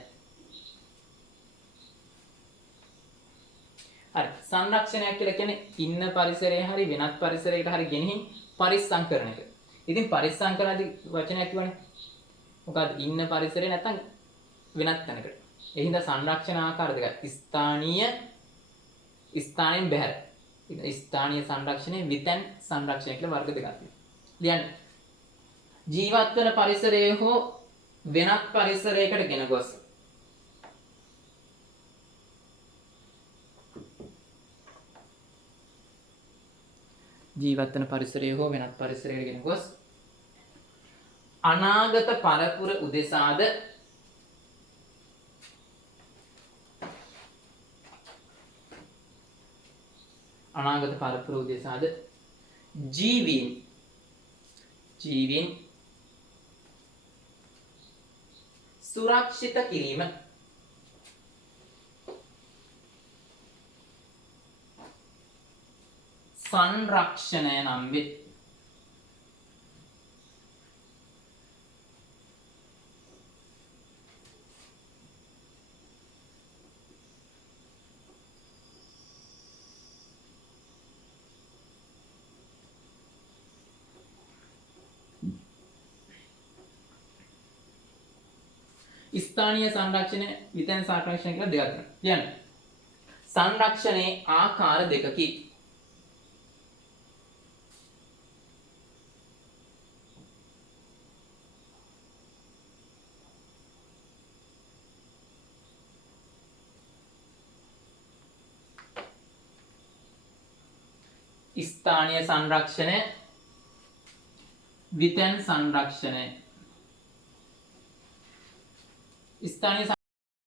හරි. සංරක්ෂණයක් කියලා කියන්නේ ඉන්න පරිසරයේ හරි වෙනත් පරිසරයකට හරි ගෙනihin පරිස්සම් කරන එක. ඉතින් පරිස්සම් කරනදී වචනයක් කියවනේ. මොකද ඉන්න පරිසරේ නැත්තම් වෙනත් තැනකට. ඒ හින්දා සංරක්ෂණ ආකාර දෙකක්. ස්ථානයෙන් බැහැර. ස්ථානීය සංරක්ෂණය විතැන් සංරක්ෂණය කියලා වර්ග දෙකක් තියෙනවා. ලියන්න. ජීවත් වන පරිසරයේ හෝ වෙනත් පරිසරයකට ගෙන ගොස් ජීවත් වන පරිසරයේ හෝ වෙනත් පරිසරයකට ගෙන ගොස් අනාගත පරපුර උදෙසාද ජීවීන් සුරක්ෂිත කිරීම. සංරක්ෂණය නම් වේ. ස්ථානීය සංරක්ෂණය, විතැන් සංරක්ෂණය කියලා දෙකක් තියෙනවා. කියන්නේ සංරක්ෂණයේ ආකාර දෙකකි. ස්ථානීය සංරක්ෂණය, විතැන් සංරක්ෂණය. ස්ථානීය